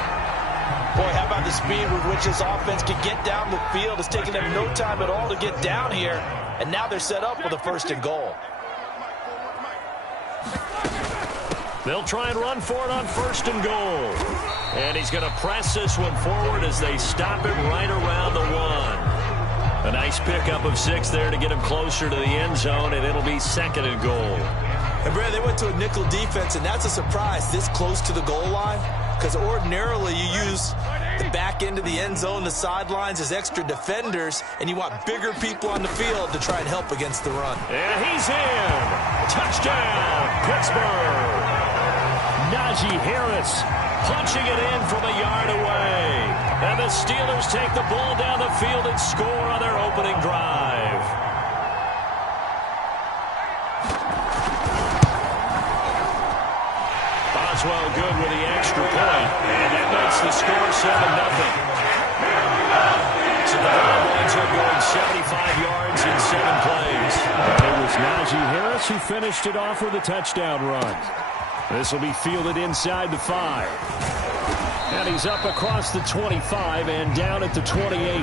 Boy, how about the speed with which this offense can get down the field? It's taken them no time at all to get down here. And now they're set up with a 1st and goal. They'll try and run for it on 1st and goal. And he's going to press this one forward as they stop it right around the 1. A nice pickup of 6 there to get him closer to the end zone, and it'll be 2nd and goal. And, Brad, they went to a nickel defense, and that's a surprise this close to the goal line. Because ordinarily you use the back end of the end zone, the sidelines as extra defenders, and you want bigger people on the field to try and help against the run. And he's in. Touchdown, Pittsburgh. Najee Harris punching it in from a yard away. And the Steelers take the ball down the field and score on their opening drive. Boswell good with the extra point, and that makes the score 7-0. So the Cowboys are going 75 yards in 7 plays. It was Najee Harris who finished it off with a touchdown run. This will be fielded inside the 5. And he's up across the 25 and down at the 28.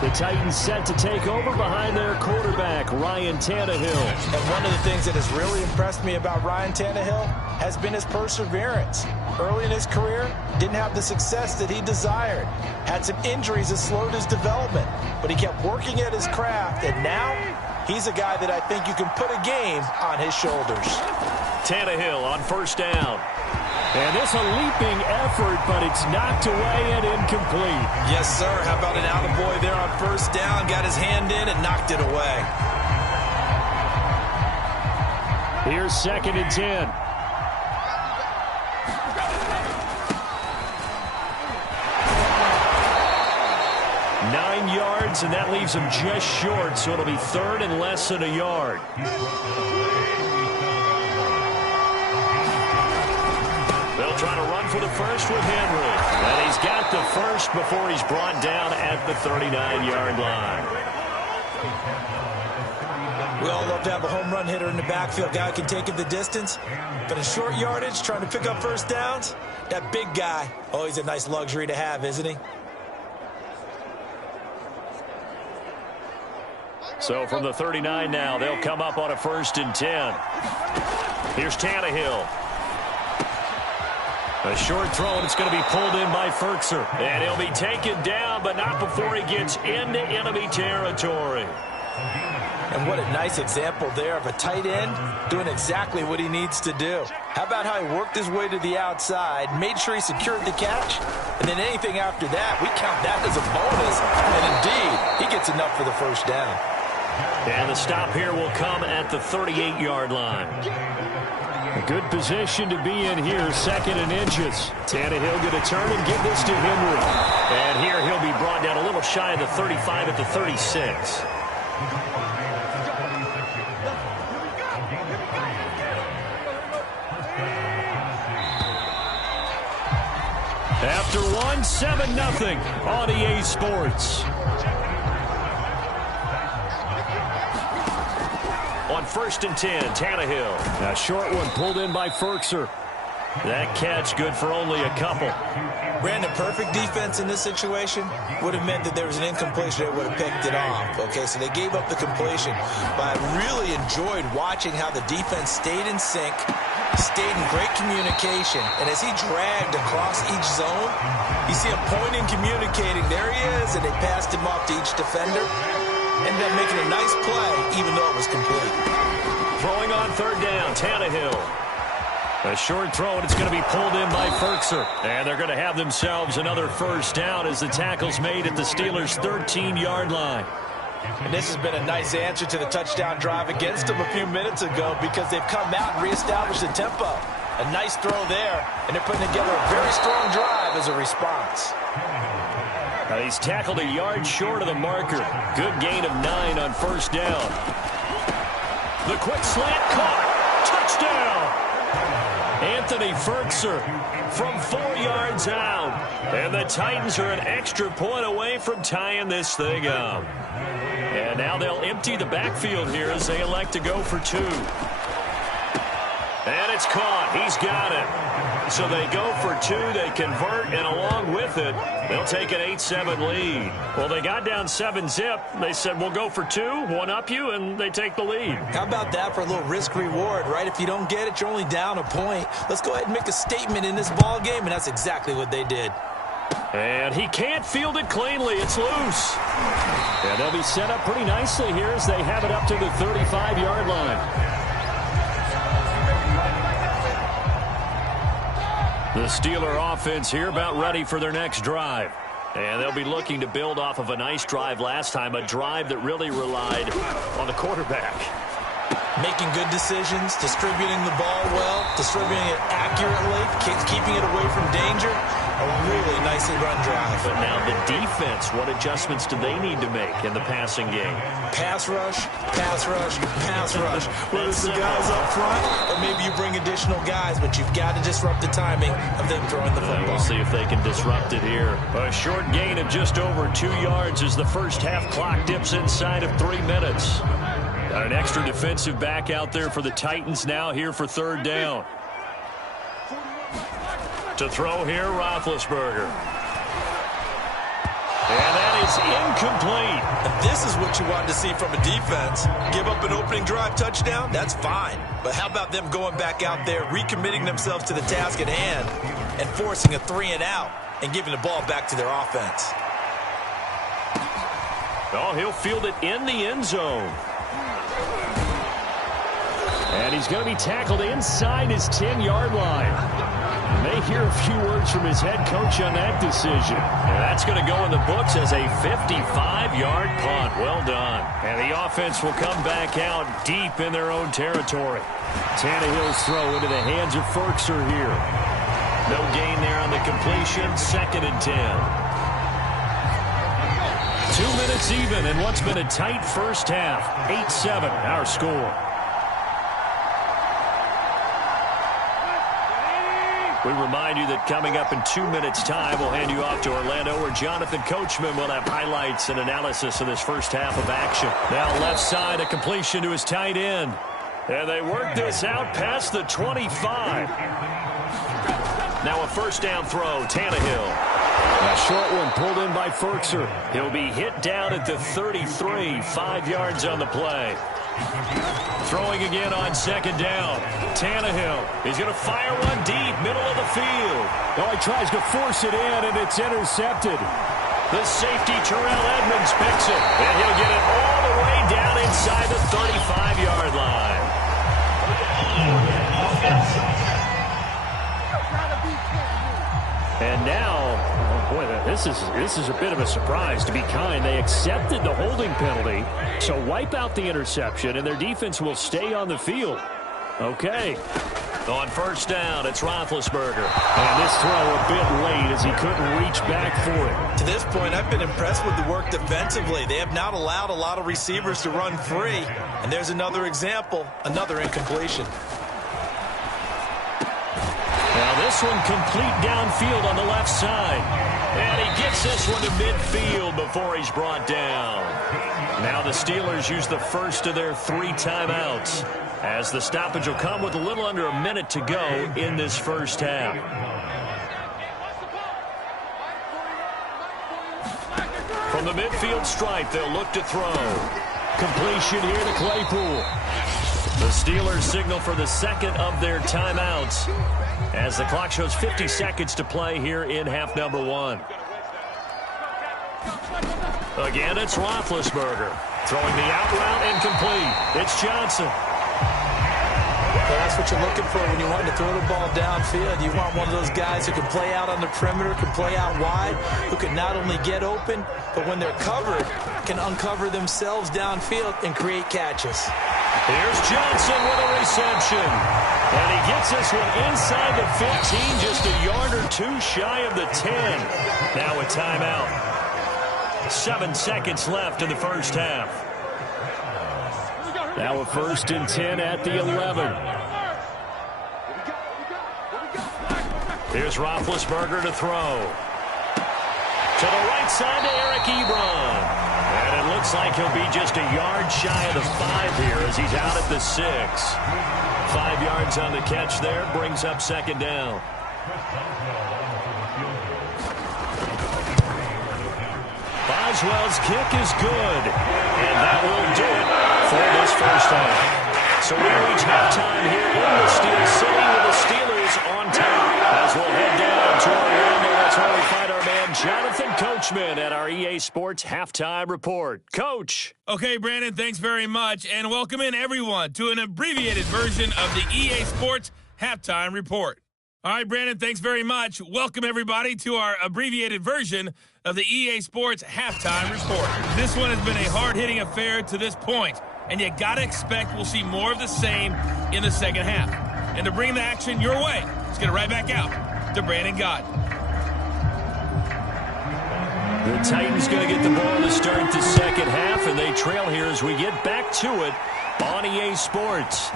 The Titans set to take over behind their quarterback, Ryan Tannehill. And one of the things that has really impressed me about Ryan Tannehill has been his perseverance. Early in his career, didn't have the success that he desired. Had some injuries that slowed his development, but he kept working at his craft, and now he's a guy that I think you can put a game on his shoulders. Tannehill on 1st down. And it's a leaping effort, but it's knocked away and incomplete. Yes, sir. How about an attaboy there on 1st down? Got his hand in and knocked it away. Here's 2nd and 10. Yards, and that leaves him just short, so it'll be 3rd and less than a yard. They'll They'll try to run for the first with Henry. And he's got the first before he's brought down at the 39-yard line. We all love to have a home run hitter in the backfield. Guy can take it the distance. But in short yardage, trying to pick up first downs, that big guy, always a nice luxury to have, isn't he? So from the 39 now, they'll come up on a 1st and 10. Here's Tannehill. A short throw, and it's going to be pulled in by Firkser. And he'll be taken down, but not before he gets into enemy territory. And what a nice example there of a tight end doing exactly what he needs to do. How about how he worked his way to the outside, made sure he secured the catch, and then anything after that, we count that as a bonus. And indeed, he gets enough for the first down. And the stop here will come at the 38-yard line. A good position to be in here, 2nd and inches. Tannehill going to turn and give this to Henry. And here he'll be brought down a little shy of the 35 at the 36. After one, 7-0 on EA Sports. On 1st and 10, Tannehill. A short one pulled in by Firkser. That catch good for only a couple. Brandon, perfect defense in this situation would have meant that there was an incompletion that would have picked it off. Okay, so they gave up the completion. But I really enjoyed watching how the defense stayed in sync, stayed in great communication. And as he dragged across each zone, you see him pointing, communicating. There he is, and they passed him off to each defender. Ended up making a nice play, even though it was complete. Throwing on 3rd down, Tannehill. A short throw, and it's going to be pulled in by Firkser. And they're going to have themselves another first down as the tackle's made at the Steelers' 13-yard line. And this has been a nice answer to the touchdown drive against them a few minutes ago because they've come out and reestablished the tempo. A nice throw there, and they're putting together a very strong drive as a response. Now he's tackled a yard short of the marker. Good gain of 9 on 1st down. The quick slant caught. Touchdown! Anthony Firkser from 4 yards out. And the Titans are an extra point away from tying this thing up. And now they'll empty the backfield here as they elect to go for 2. And it's caught. He's got it. So they go for 2, they convert, and along with it, they'll take an 8-7 lead. Well, they got down 7-zip. They said, we'll go for 2, one up you, and they take the lead. How about that for a little risk-reward, right? If you don't get it, you're only down a point. Let's go ahead and make a statement in this ball game, and that's exactly what they did. And he can't field it cleanly. It's loose. And they'll be set up pretty nicely here as they have it up to the 35-yard line. The Steeler offense here about ready for their next drive. And they'll be looking to build off of a nice drive last time, a drive that really relied on the quarterback. Making good decisions, distributing the ball well, distributing it accurately, keeping it away from danger. A really nicely run drive. But now the defense, what adjustments do they need to make in the passing game? Pass rush, pass rush, pass rush. Whether it's the guys up front or maybe you bring additional guys, but you've got to disrupt the timing of them throwing the football. We'll see if they can disrupt it here. A short gain of just over 2 yards as the first half clock dips inside of 3 minutes. Got an extra defensive back out there for the Titans now here for 3rd down. To throw here, Roethlisberger. And that is incomplete. And this is what you want to see from a defense. Give up an opening drive touchdown, that's fine. But how about them going back out there, recommitting themselves to the task at hand, and forcing a 3-and-out and giving the ball back to their offense? Oh, he'll field it in the end zone. And he's going to be tackled inside his 10-yard line. May hear a few words from his head coach on that decision. And that's going to go in the books as a 55-yard punt. Well done. And the offense will come back out deep in their own territory. Tannehill's throw into the hands of Firkser here. No gain there on the completion. 2nd and 10. 2 minutes even in what's been a tight first half. 8-7 our score. We remind you that coming up in 2 minutes' time, we'll hand you off to Orlando, where Jonathan Coachman will have highlights and analysis of this first half of action. Now left side, a completion to his tight end. And they work this out past the 25. Now a first down throw, Tannehill. A short one pulled in by Firkser. He'll be hit down at the 33, 5 yards on the play. Throwing again on second down. Tannehill. He's going to fire one deep, middle of the field. Oh, he tries to force it in, and it's intercepted. The safety, Terrell Edmonds, picks it. And he'll get it all the way down inside the 35-yard line. And now, boy, this is a bit of a surprise, to be kind. They accepted the holding penalty, so wipe out the interception, and their defense will stay on the field. Okay. On first down, it's Roethlisberger. And this throw a bit late as he couldn't reach back for it. To this point, I've been impressed with the work defensively. They have not allowed a lot of receivers to run free. And there's another example, another incompletion. Now this one complete downfield on the left side. And he gets this one to midfield before he's brought down. Now the Steelers use the first of their 3 timeouts, as the stoppage will come with a little under a minute to go in this first half. From the midfield stripe, they'll look to throw. Completion here to Claypool. The Steelers signal for the second of their timeouts, as the clock shows 50 seconds to play here in half number 1. Again, it's Roethlisberger. Throwing the out route incomplete. It's Johnson. Well, that's what you're looking for when you want to throw the ball downfield. You want one of those guys who can play out on the perimeter, can play out wide, who can not only get open, but when they're covered, can uncover themselves downfield and create catches. Here's Johnson with a reception. And he gets this one inside the 15, just a yard or 2 shy of the 10. Now a timeout. 7 seconds left in the first half. Now a 1st and 10 at the 11. Here's Roethlisberger to throw. To the right side to Eric Ebron. And it looks like he'll be just a yard shy of the 5 here as he's out at the 6. 5 yards on the catch there, brings up second down. Boswell's kick is good. And that will do it for this first half. So we reach halftime here in the Steel City with the Steelers on top. As we'll head down to Orlando, that's where we find our man Jonathan Coachman at our EA Sports Halftime Report. Coach. Okay, Brandon, thanks very much. And welcome in, everyone, to an abbreviated version of the EA Sports Halftime Report. All right, Brandon, thanks very much. Welcome, everybody, to our abbreviated version of the EA Sports Halftime Report. This one has been a hard-hitting affair to this point, and you got to expect we'll see more of the same in the second half. And to bring the action your way, let's get it right back out to Brandon Gott. The Titans going to get the ball to start the second half, and they trail here as we get back to it on EA Sports.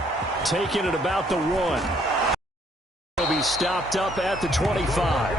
Taking it about the 1. He'll be stopped up at the 25.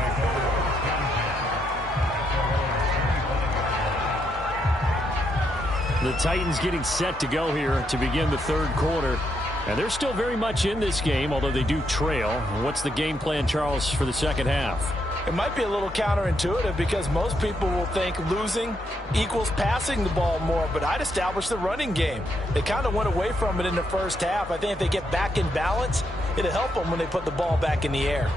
The Titans getting set to go here to begin the third quarter. And they're still very much in this game, although they do trail. What's the game plan, Charles, for the second half? It might be a little counterintuitive because most people will think losing equals passing the ball more, but I'd establish the running game. They kind of went away from it in the first half. I think if they get back in balance, it'll help them when they put the ball back in the air.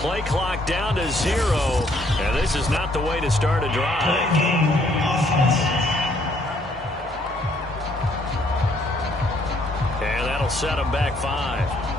Play clock down to 0, and this is not the way to start a drive. And that'll set them back 5.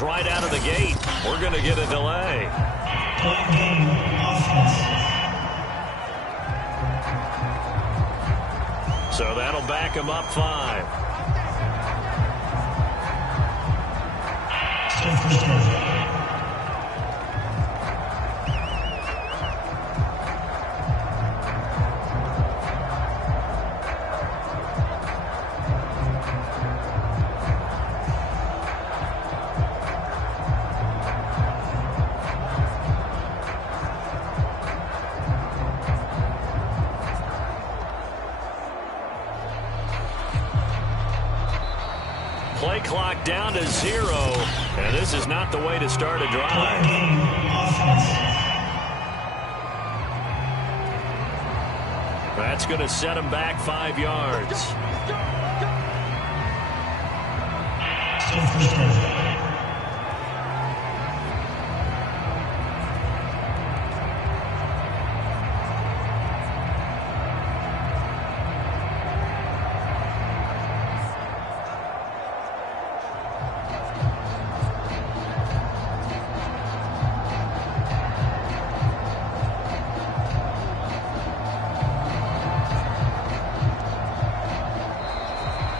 problems right out of the gate. We're going to get a delay. So that'll back him up 5. Play clock down to 0, and this is not the way to start a drive. That's going to set him back 5 yards.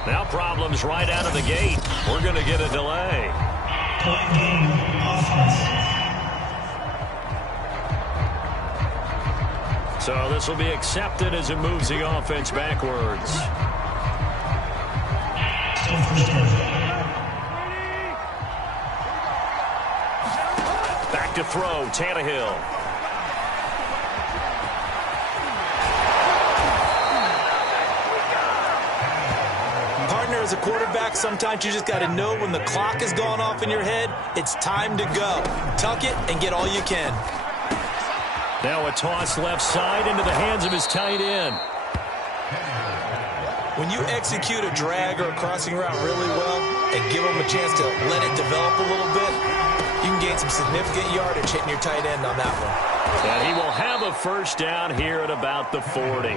Now problems right out of the gate. We're going to get a delay. So this will be accepted as it moves the offense backwards. Back to throw, Tannehill. As a quarterback, sometimes you just got to know when the clock has gone off in your head, it's time to go. Tuck it and get all you can. Now a toss left side into the hands of his tight end. When you execute a drag or a crossing route really well and give them a chance to let it develop a little bit, you can gain some significant yardage hitting your tight end on that one. And he will have a first down here at about the 40.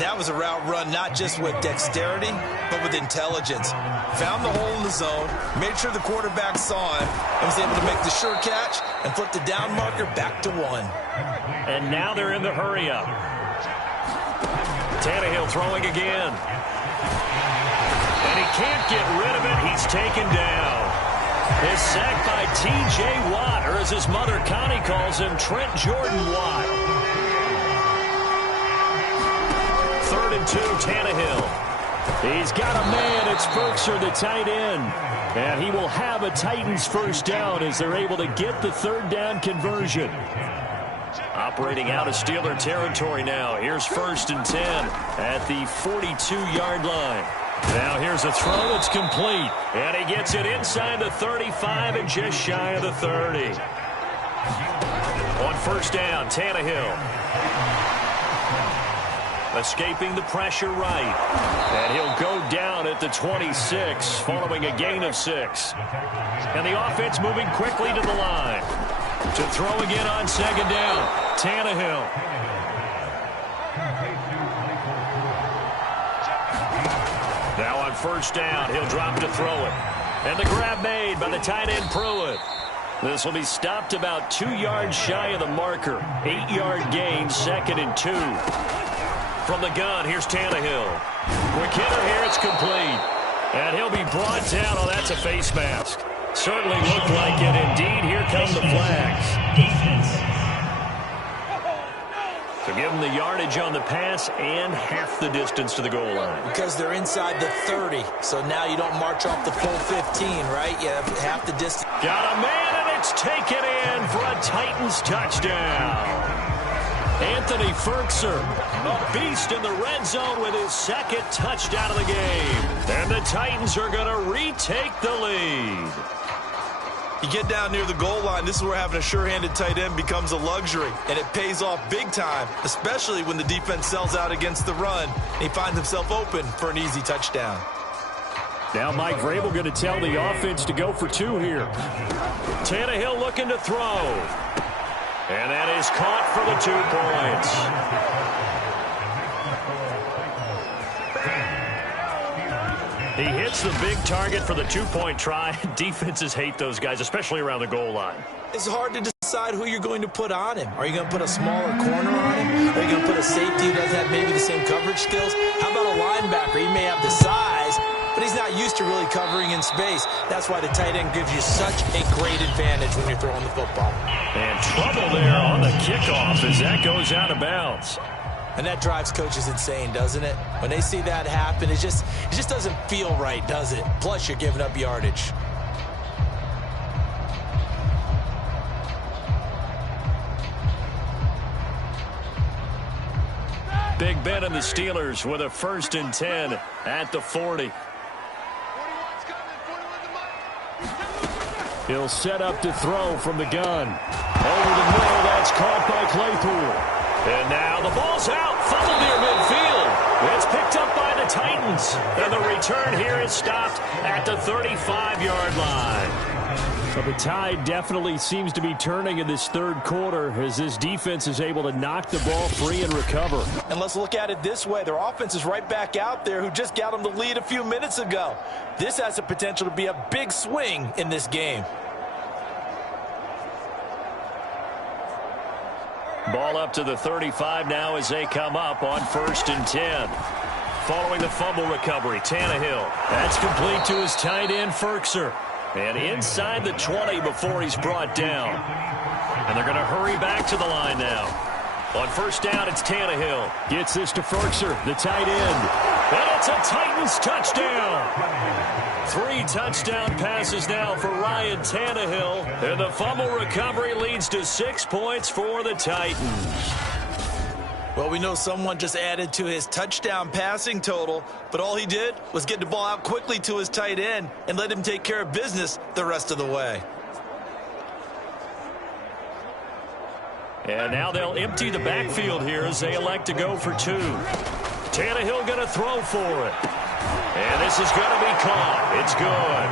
That was a route run not just with dexterity, but with intelligence. Found the hole in the zone, made sure the quarterback saw him, and was able to make the sure catch and flip the down marker back to 1. And now they're in the hurry-up. Tannehill throwing again. And he can't get rid of it. He's taken down. His sack by T.J. Watt, or as his mother Connie calls him, Trent Jordan Watt. 3rd and 2, Tannehill. He's got a man. It's Firkser, the tight end. And he will have a Titans first down as they're able to get the 3rd down conversion. Operating out of Steeler territory now. Here's 1st and 10 at the 42-yard line. Now here's a throw. It's complete. And he gets it inside the 35 and just shy of the 30. On 1st down, Tannehill. Escaping the pressure right. And he'll go down at the 26 following a gain of 6. And the offense moving quickly to the line. To throw again on 2nd down. Tannehill. Now on 1st down, he'll drop to throw it. And the grab made by the tight end Pruitt. This will be stopped about 2 yards shy of the marker. 8-yard gain, 2nd and 2. From the gun, here's Tannehill. Quick hitter here, it's complete. And he'll be brought down. Oh, that's a face mask. Certainly looked like it. Indeed, here come the flags. So give them the yardage on the pass and half the distance to the goal line. Because they're inside the 30, so now you don't march off the full 15, right? You have half the distance. Got a man, and it's taken in for a Titans touchdown. Anthony Firkser, a beast in the red zone with his 2nd touchdown of the game. And the Titans are going to retake the lead. You get down near the goal line, this is where having a sure-handed tight end becomes a luxury, and it pays off big time, especially when the defense sells out against the run, and he finds himself open for an easy touchdown. Now Mike Vrabel going to tell the offense to go for 2 here. Tannehill looking to throw. And that is caught for the 2 points. He hits the big target for the two-point try. Defenses hate those guys, especially around the goal line. It's hard to decide who you're going to put on him. Are you going to put a smaller corner on him? Are you going to put a safety who doesn't have maybe the same coverage skills? How about a linebacker? He may have the size, but he's not used to really covering in space. That's why the tight end gives you such a great advantage when you're throwing the football. And trouble there on the kickoff as that goes out of bounds. And that drives coaches insane, doesn't it? When they see that happen, it just doesn't feel right, does it? Plus, you're giving up yardage. Big Ben and the Steelers with a 1st and 10 at the 40. He'll set up to throw from the gun. Over the middle, that's caught by Claypool. And now the ball's out. Fumble near midfield. It's picked up by the Titans. And the return here is stopped at the 35-yard line. But the tide definitely seems to be turning in this third quarter as this defense is able to knock the ball free and recover. And let's look at it this way. Their offense is right back out there who just got them the lead a few minutes ago. This has the potential to be a big swing in this game. Ball up to the 35 now as they come up on 1st and 10. Following the fumble recovery, Tannehill. That's complete to his tight end, Firkser. And inside the 20 before he's brought down. And they're going to hurry back to the line now. On 1st down, it's Tannehill. Gets this to Firkser, the tight end. And it's a Titans touchdown. 3 touchdown passes now for Ryan Tannehill. And the fumble recovery leads to 6 points for the Titans. Well, we know someone just added to his touchdown passing total, but all he did was get the ball out quickly to his tight end and let him take care of business the rest of the way. And now they'll empty the backfield here as they elect to go for 2. Tannehill going to throw for it. And this is going to be caught. It's good.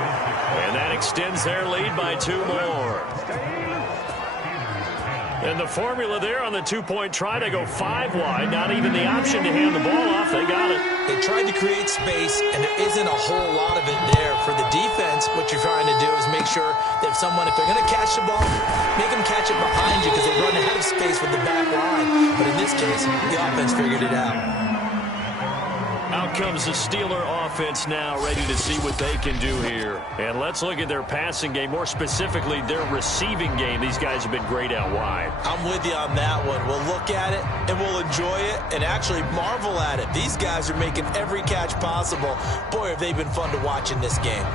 And that extends their lead by 2 more. And the formula there on the 2-point try to go 5 wide. Not even the option to hand the ball off. They got it. They tried to create space, and there isn't a whole lot of it there. For the defense, what you're trying to do is make sure that if they're going to catch the ball, make them catch it behind you because they run ahead of space with the back line. But in this case, the offense figured it out. Out comes the Steeler offense now, ready to see what they can do here. And let's look at their passing game, more specifically their receiving game. These guys have been great out wide. I'm with you on that one. We'll look at it, and we'll enjoy it, and actually marvel at it. These guys are making every catch possible. Boy, have they been fun to watch in this game.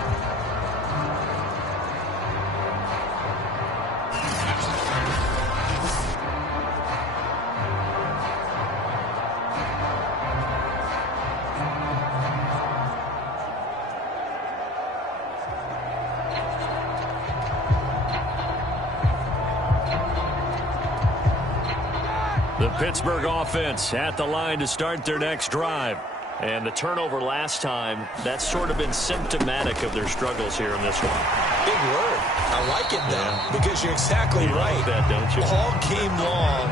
The Pittsburgh offense at the line to start their next drive. And the turnover last time, that's sort of been symptomatic of their struggles here in this one. Big word. I like it, though, because you're exactly right. Love that, don't you? All game long,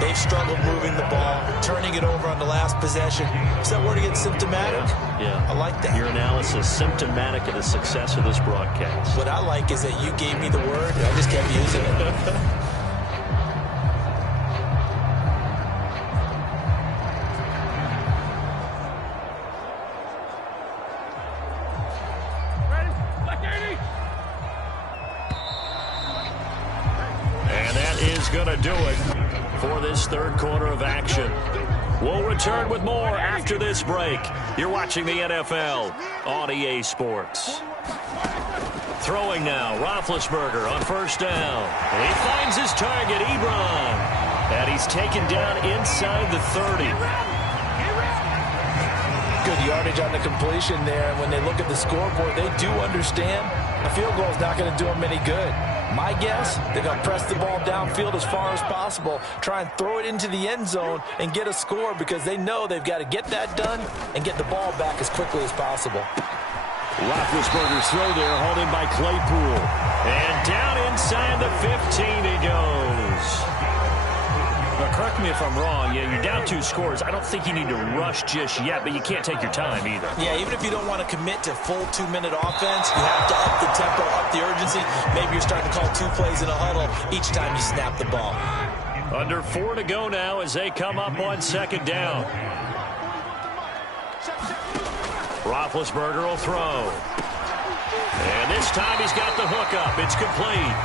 they've struggled moving the ball, turning it over on the last possession. Is that word again, symptomatic? Yeah. I like that. Your analysis, symptomatic of the success of this broadcast. What I like is that you gave me the word, and I just kept using it. Going to do it for this third quarter of action. We'll return with more after this break. You're watching the NFL on EA Sports. Throwing now, Roethlisberger on 1st down. And he finds his target, Ebron. And he's taken down inside the 30. Good yardage on the completion there. And when they look at the scoreboard, they do understand a field goal is not going to do them any good. My guess, they're going to press the ball downfield as far as possible, try and throw it into the end zone and get a score because they know they've got to get that done and get the ball back as quickly as possible. Roethlisberger's throw there, hauled in by Claypool. And down inside the 15 he goes. correct me if I'm wrong. Yeah, you're down 2 scores. I don't think you need to rush just yet, but you can't take your time either. Yeah, even if you don't want to commit to full 2-minute offense, you have to up the tempo, up the urgency. Maybe you're starting to call 2 plays in a huddle each time you snap the ball. Under 4 to go now as they come up on 2nd down. Roethlisberger will throw. And this time he's got the hook up. It's complete.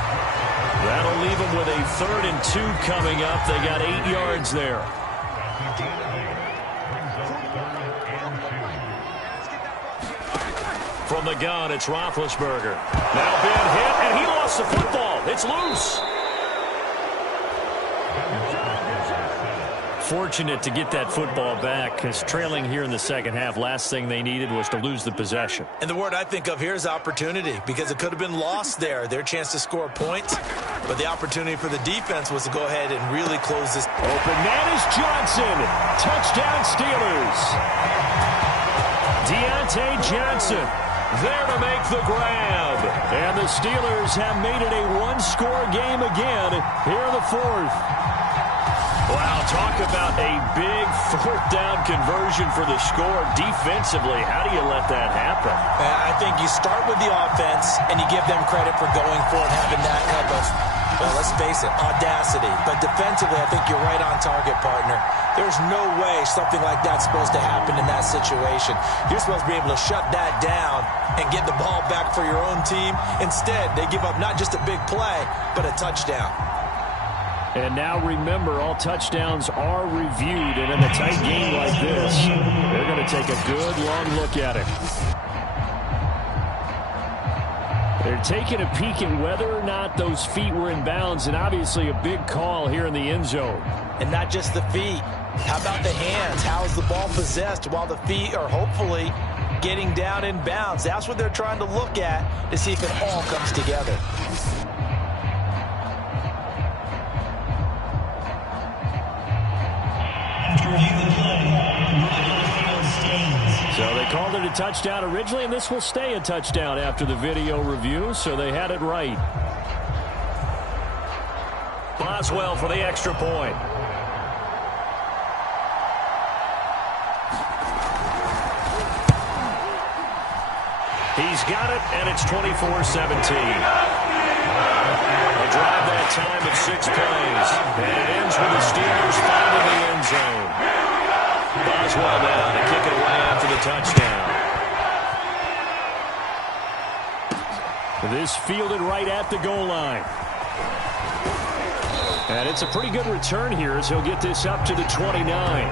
That'll leave him with a 3rd and 2 coming up. They got 8 yards there. From the gun, it's Roethlisberger. Now been hit, and he lost the football. It's loose. Fortunate to get that football back, because trailing here in the second half, last thing they needed was to lose the possession. And the word I think of here is opportunity, because it could have been lost there, their chance to score points. But the opportunity for the defense was to go ahead and really close this. Open man is Johnson. Touchdown Steelers. Deontay Johnson there to make the grab. And the Steelers have made it a 1-score game again here in the 4th. Wow, talk about a big 4th down conversion for the score. Defensively, how do you let that happen? I think you start with the offense, and you give them credit for going for it, having that type of, well, let's face it, audacity. But defensively, I think you're right on target, partner. There's no way something like that's supposed to happen in that situation. You're supposed to be able to shut that down and get the ball back for your own team. Instead, they give up not just a big play, but a touchdown. And now remember, all touchdowns are reviewed, and in a tight game like this, they're going to take a good long look at it. They're taking a peek at whether or not those feet were in bounds, and obviously a big call here in the end zone. And not just the feet. How about the hands? How is the ball possessed while the feet are hopefully getting down in bounds? That's what they're trying to look at to see if it all comes together. So they called it a touchdown originally, and this will stay a touchdown after the video review, so they had it right. Boswell for the extra point. He's got it, and it's 24-17. A drive that time of 6 plays. And it ends with the Steelers finding the end zone. Boswell now to kick it away after the touchdown. This fielded right at the goal line. And it's a pretty good return here as he'll get this up to the 29.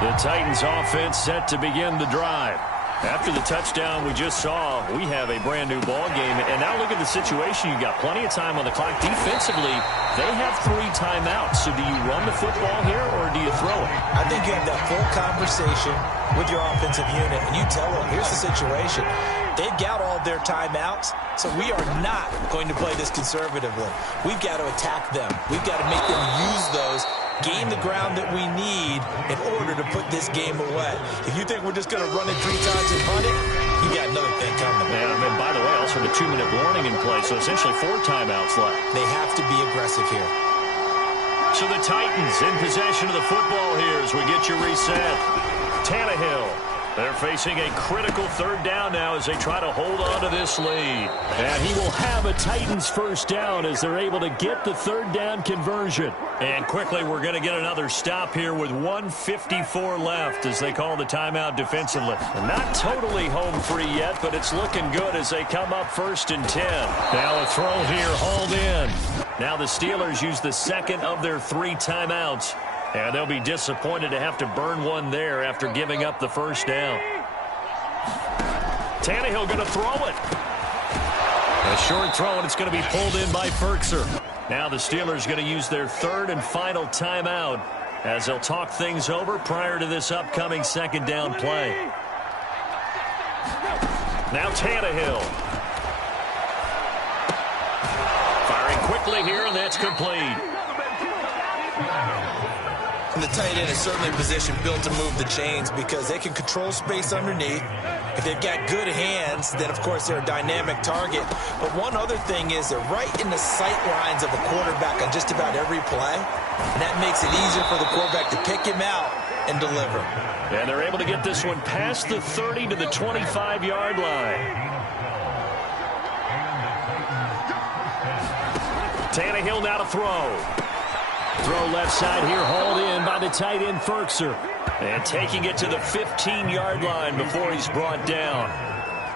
The Titans offense set to begin the drive. After the touchdown we just saw, we have a brand new ball game. And now look at the situation. You've got plenty of time on the clock. Defensively, they have 3 timeouts. So do you run the football here or do you throw it? I think you have that full conversation with your offensive unit, and you tell them, here's the situation. They've got all their timeouts, so we are not going to play this conservatively. We've got to attack them. We've got to make them use those, gain the ground that we need in order to put this game away. If you think we're just going to run it 3 times and punt it, you got another thing coming. And then, by the way, also the 2-minute warning in play, so essentially 4 timeouts left. They have to be aggressive here. So the Titans in possession of the football here as we get you reset. Tannehill. They're facing a critical 3rd down now as they try to hold on to this lead. And he will have a Titans first down as they're able to get the 3rd down conversion. And quickly we're going to get another stop here with 1:54 left as they call the timeout defensively. Not totally home free yet, but it's looking good as they come up 1st and 10. Now a throw here hauled in. Now the Steelers use the 2nd of their 3 timeouts. And they'll be disappointed to have to burn one there after giving up the 1st down. Tannehill going to throw it. A short throw, and it's going to be pulled in by Firkser. Now the Steelers going to use their 3rd and final timeout as they'll talk things over prior to this upcoming 2nd down play. Now Tannehill. Firing quickly here, and that's complete. And the tight end is certainly a position built to move the chains because they can control space underneath, If they've got good hands, then, of course, they're a dynamic target. But one other thing is they're right in the sight lines of the quarterback on just about every play, and that makes it easier for the quarterback to pick him out and deliver. And they're able to get this one past the 30 to the 25-yard line. Tannehill now to throw. Throw left side here, hauled in by the tight end Ferkser. And taking it to the 15-yard line before he's brought down.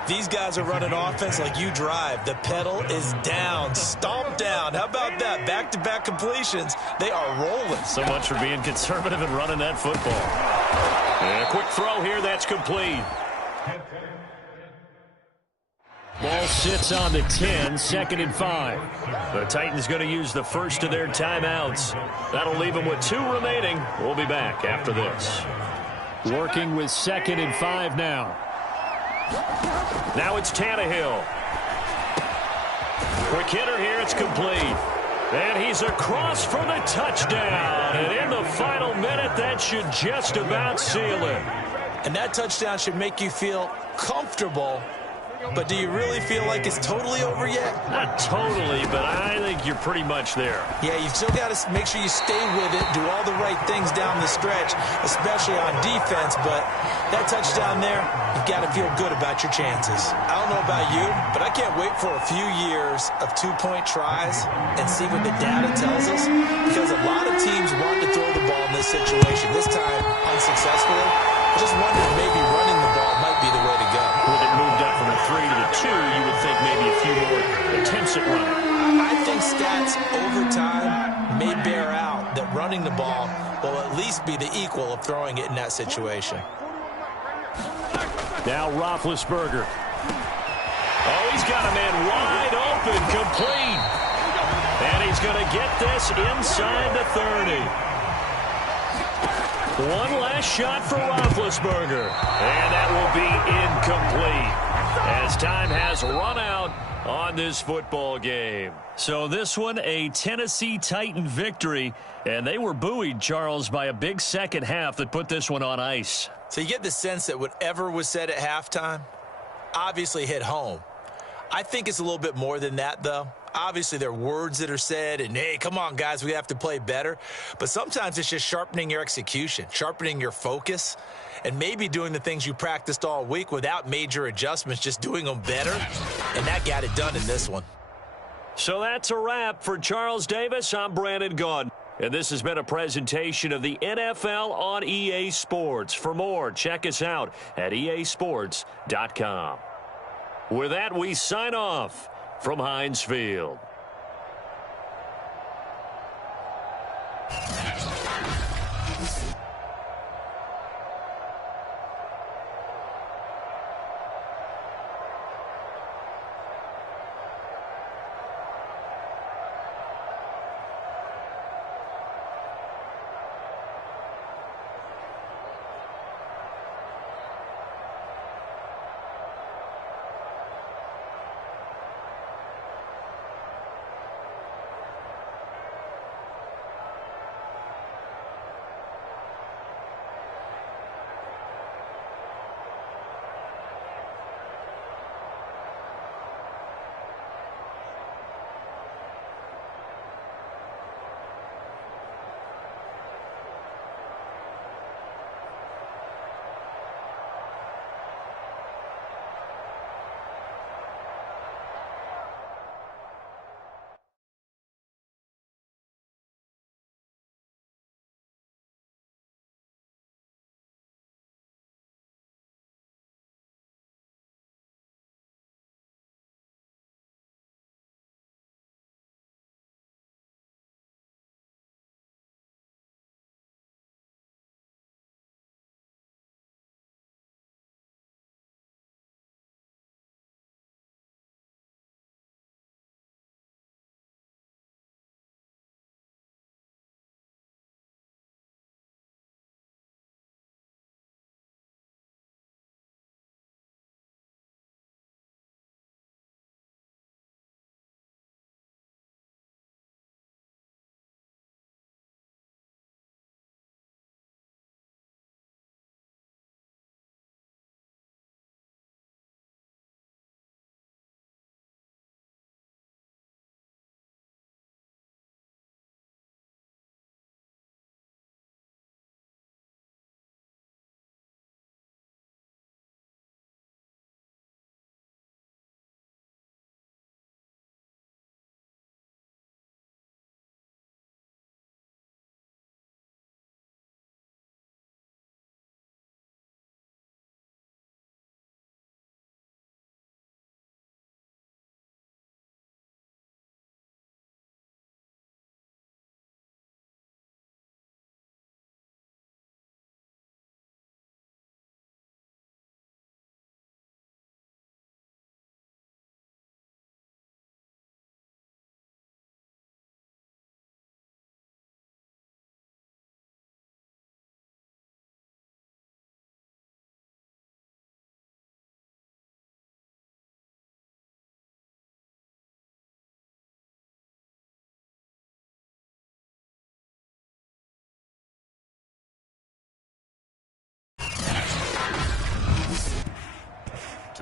These guys are running offense like you drive. The pedal is down, stomped down. How about that? Back-to-back completions. They are rolling. So much for being conservative and running that football. And a quick throw here, that's complete. Ball sits on the 10, 2nd and 5. The Titans going to use the first of their timeouts. That'll leave them with 2 remaining. We'll be back after this. Working with 2nd and 5 now. Now it's Tannehill. Quick hitter here, it's complete. And he's across for the touchdown. And in the final minute, that should just about seal it. And that touchdown should make you feel comfortable. But do you really feel like it's totally over yet? Not totally, but I think you're pretty much there. Yeah, you've still got to make sure you stay with it, do all the right things down the stretch, especially on defense. But that touchdown there, you've got to feel good about your chances. I don't know about you, but I can't wait for a few years of 2-point tries and see what the data tells us. Because a lot of teams want to throw the ball in this situation, this time unsuccessfully. I just wonder if maybe running the ball might be the way to go. With it moved up from a 3 to the 2, you would think maybe a few more attempts at running. I think stats over time may bear out that running the ball will at least be the equal of throwing it in that situation. Now Roethlisberger. Oh, he's got a man wide open, complete. And he's going to get this inside the 30. One last shot for Roethlisberger. And that will be incomplete as time has run out on this football game. So this one, a Tennessee Titan victory. And they were buoyed, Charles, by a big second half that put this one on ice. So you get the sense that whatever was said at halftime obviously hit home. I think it's a little bit more than that, though. Obviously, there are words that are said, and, hey, come on, guys, we have to play better. But sometimes it's just sharpening your execution, sharpening your focus, and maybe doing the things you practiced all week without major adjustments, just doing them better. And that got it done in this one. So that's a wrap for Charles Davis. I'm Brandon Gaudin. And this has been a presentation of the NFL on EA Sports. For more, check us out at easports.com. With that, we sign off from Heinz Field.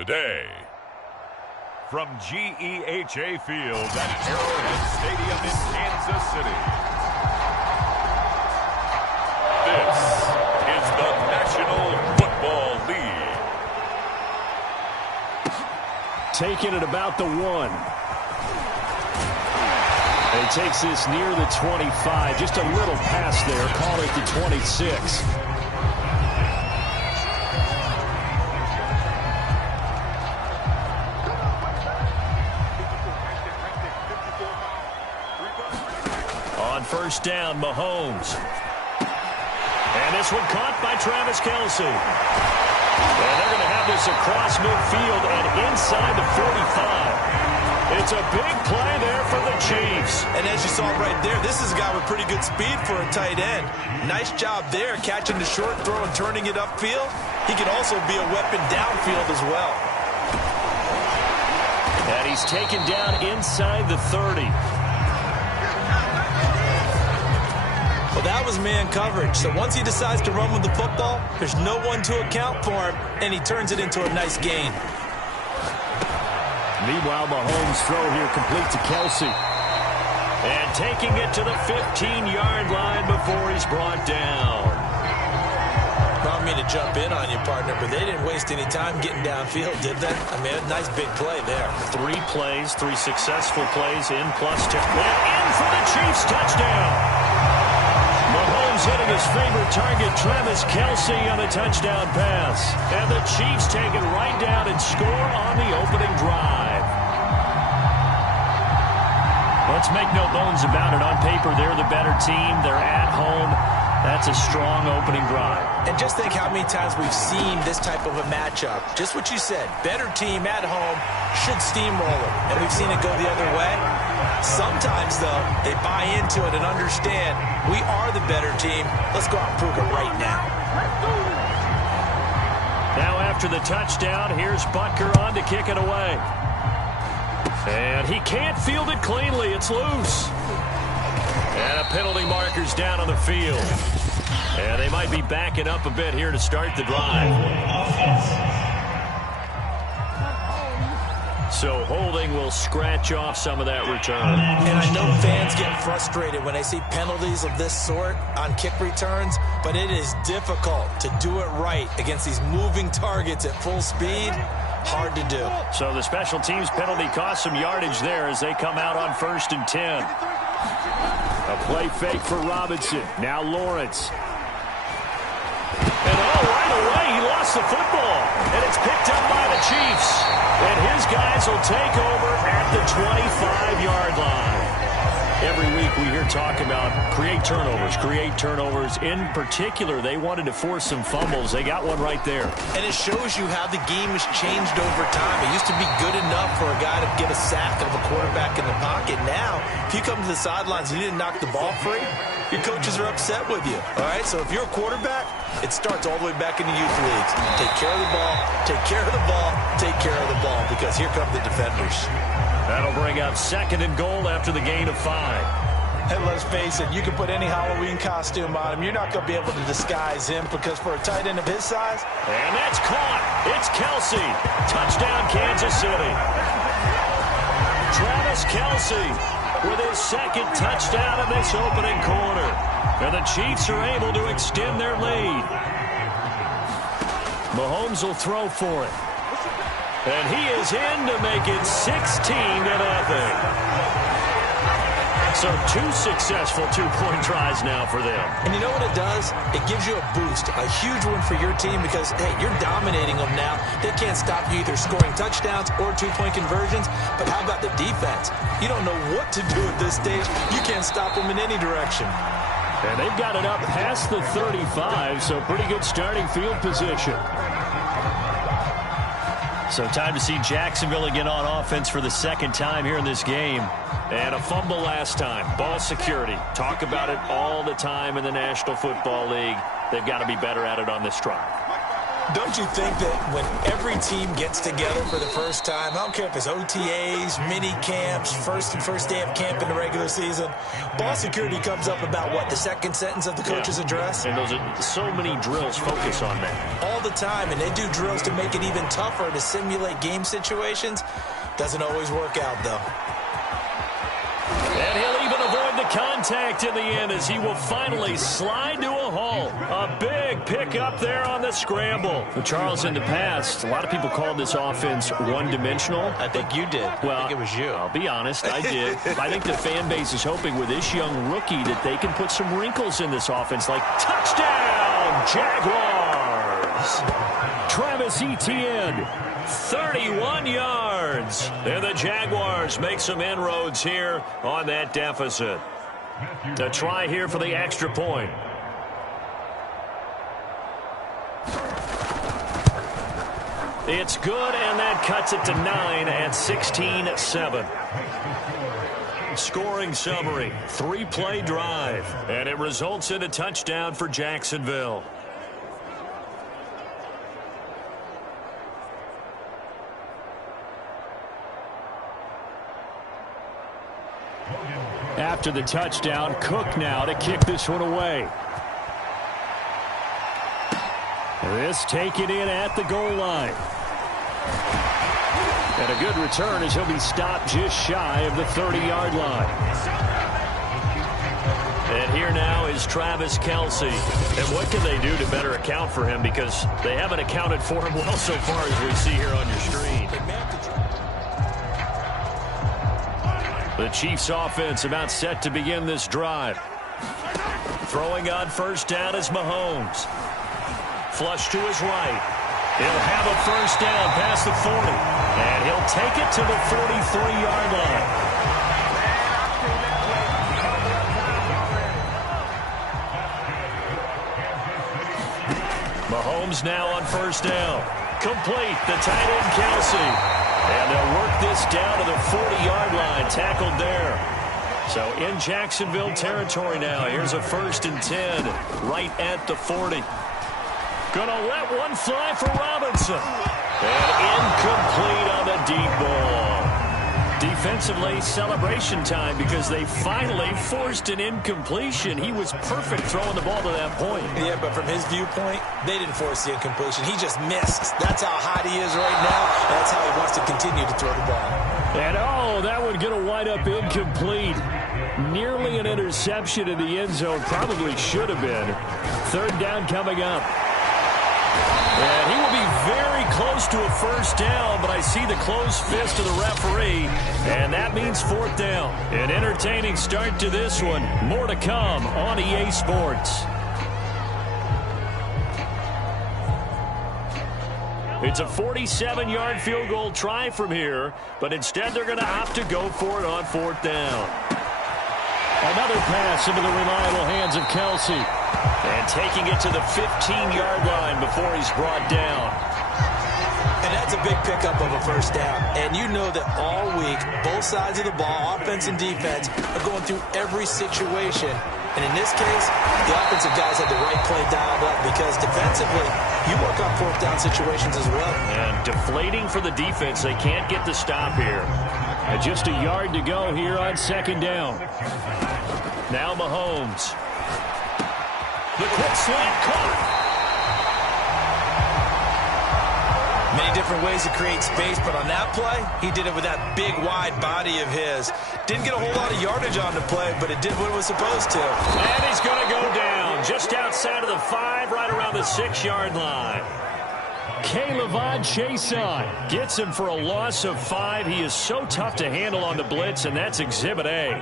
Today, from GEHA Field at Arrowhead Stadium in Kansas City, this is the National Football League. Taking it about the 1. He takes this near the 25. Just a little pass there. Call it the 26. On first down, Mahomes. And this one caught by Travis Kelce. And they're going to have this across midfield and inside the 45. It's a big play there for the Chiefs. And as you saw right there, this is a guy with pretty good speed for a tight end. Nice job there, catching the short throw and turning it upfield. He can also be a weapon downfield as well. And he's taken down inside the 30. Well, that was man coverage. So once he decides to run with the football, there's no one to account for him, and he turns it into a nice gain. Meanwhile, Mahomes' throw here complete to Kelce. And taking it to the 15-yard line before he's brought down. I don't mean to jump in on you, partner, but they didn't waste any time getting downfield, did they? I mean, a nice big play there. 3 plays, 3 successful plays in plus 2. And in for the Chiefs touchdown. Mahomes hitting his favorite target, Travis Kelce, on a touchdown pass. And the Chiefs take it right down and score on the opening drive. Let's make no bones about it. On paper, they're the better team. They're at home. That's a strong opening drive. And just think how many times we've seen this type of a matchup. Just what you said. Better team at home should steamroll it. And we've seen it go the other way. Sometimes, though, they buy into it and understand we are the better team. Let's go out and prove it right now. Now after the touchdown, here's Butker on to kick it away. And he can't field it cleanly. It's loose. And a penalty marker's down on the field. And they might be backing up a bit here to start the drive. So holding will scratch off some of that return. And I know fans get frustrated when they see penalties of this sort on kick returns, but it is difficult to do it right against these moving targets at full speed. Hard to do. So the special teams penalty cost some yardage there as they come out on 1st and 10. A play fake for Robinson. Now Lawrence. And right away he lost the football. And it's picked up by the Chiefs. And his guys will take over at the 25-yard line. Every week we hear talk about create turnovers. In particular, they wanted to force some fumbles. They got one right there. And it shows you how the game has changed over time. It used to be good enough for a guy to get a sack of a quarterback in the pocket. Now, if you come to the sidelines and you didn't knock the ball free, your coaches are upset with you. All right, so if you're a quarterback, it starts all the way back in the youth leagues. Take care of the ball, take care of the ball, take care of the ball, because here come the defenders. That'll bring up 2nd and goal after the gain of 5. And let's face it, you can put any Halloween costume on him. You're not going to be able to disguise him, because for a tight end of his size. And that's caught. It's Kelce. Touchdown, Kansas City. Travis Kelce with his 2nd touchdown in this opening quarter. And the Chiefs are able to extend their lead. Mahomes will throw for it. And he is in to make it 16-0. So 2 successful 2-point tries now for them. And you know what it does? It gives you a boost, a huge one for your team, because, hey, you're dominating them now. They can't stop you either scoring touchdowns or 2-point conversions. But how about the defense? You don't know what to do at this stage. You can't stop them in any direction. And they've got it up past the 35, so pretty good starting field position. So time to see Jacksonville again on offense for the 2nd time here in this game. And a fumble last time. Ball security. Talk about it all the time in the National Football League. They've got to be better at it on this drive. Don't you think that when every team gets together for the first time, I don't care if it's OTAs, mini camps, first day of camp in the regular season, ball security comes up about what, the second sentence of the coach's address? And those are so many drills focus on that. All the time, and they do drills to make it even tougher to simulate game situations. Doesn't always work out, though. And he'll even avoid the contact in the end as he will finally slide to a halt. A big pickup there on the scramble. Well, Charles, in the past, a lot of people called this offense one-dimensional. I think you did. Well, I think it was you. I'll be honest, I did. I think the fan base is hoping with this young rookie that they can put some wrinkles in this offense, like touchdown, Jaguars. Travis Etienne, 31 yards. And the Jaguars make some inroads here on that deficit. To try here for the extra point. It's good, and that cuts it to 9 at 16-7. Scoring summary, 3-play drive, and it results in a touchdown for Jacksonville. After the touchdown, Cook now to kick this one away. This taken in at the goal line. And a good return as he'll be stopped just shy of the 30-yard line. And here now is Travis Kelce. And what can they do to better account for him? Because they haven't accounted for him well so far as we see here on your screen. The Chiefs offense about set to begin this drive. Throwing on first down is Mahomes. Flush to his right. He'll have a first down past the 40. And he'll take it to the 43-yard line. Mahomes now on first down. Complete, the tight end Kelce. And they'll work this down to the 40-yard line, tackled there. So in Jacksonville territory now. Here's a 1st and 10 right at the 40. Gonna let one fly for Robinson. And incomplete on the deep ball. Defensively, celebration time because they finally forced an incompletion. He was perfect throwing the ball to that point. Yeah, but from his viewpoint, they didn't force the incompletion. He just missed. That's how hot he is right now, and that's how he wants to continue to throw the ball. And, oh, that one going to wind up incomplete. Nearly an interception in the end zone. Probably should have been. 3rd down coming up. And he will be very close to a first down, but I see the closed fist of the referee, and that means 4th down. An entertaining start to this one. More to come on EA Sports. It's a 47-yard field goal try from here, but instead they're going to opt to go for it on 4th down. Another pass into the reliable hands of Kelce. And taking it to the 15-yard line before he's brought down. And that's a big pickup of a first down. And you know that all week, both sides of the ball, offense and defense, are going through every situation. And in this case, the offensive guys had the right play dialed up because defensively, you work on 4th down situations as well. And deflating for the defense. They can't get the stop here. And just a yard to go here on 2nd down. Now Mahomes. The quick slant caught. Many different ways to create space, but on that play, he did it with that big, wide body of his. Didn't get a whole lot of yardage on the play, but it did what it was supposed to. And he's going to go down just outside of the 5, right around the 6-yard line. K'Lavon Chaisson gets him for a loss of 5. He is so tough to handle on the blitz, and that's Exhibit A.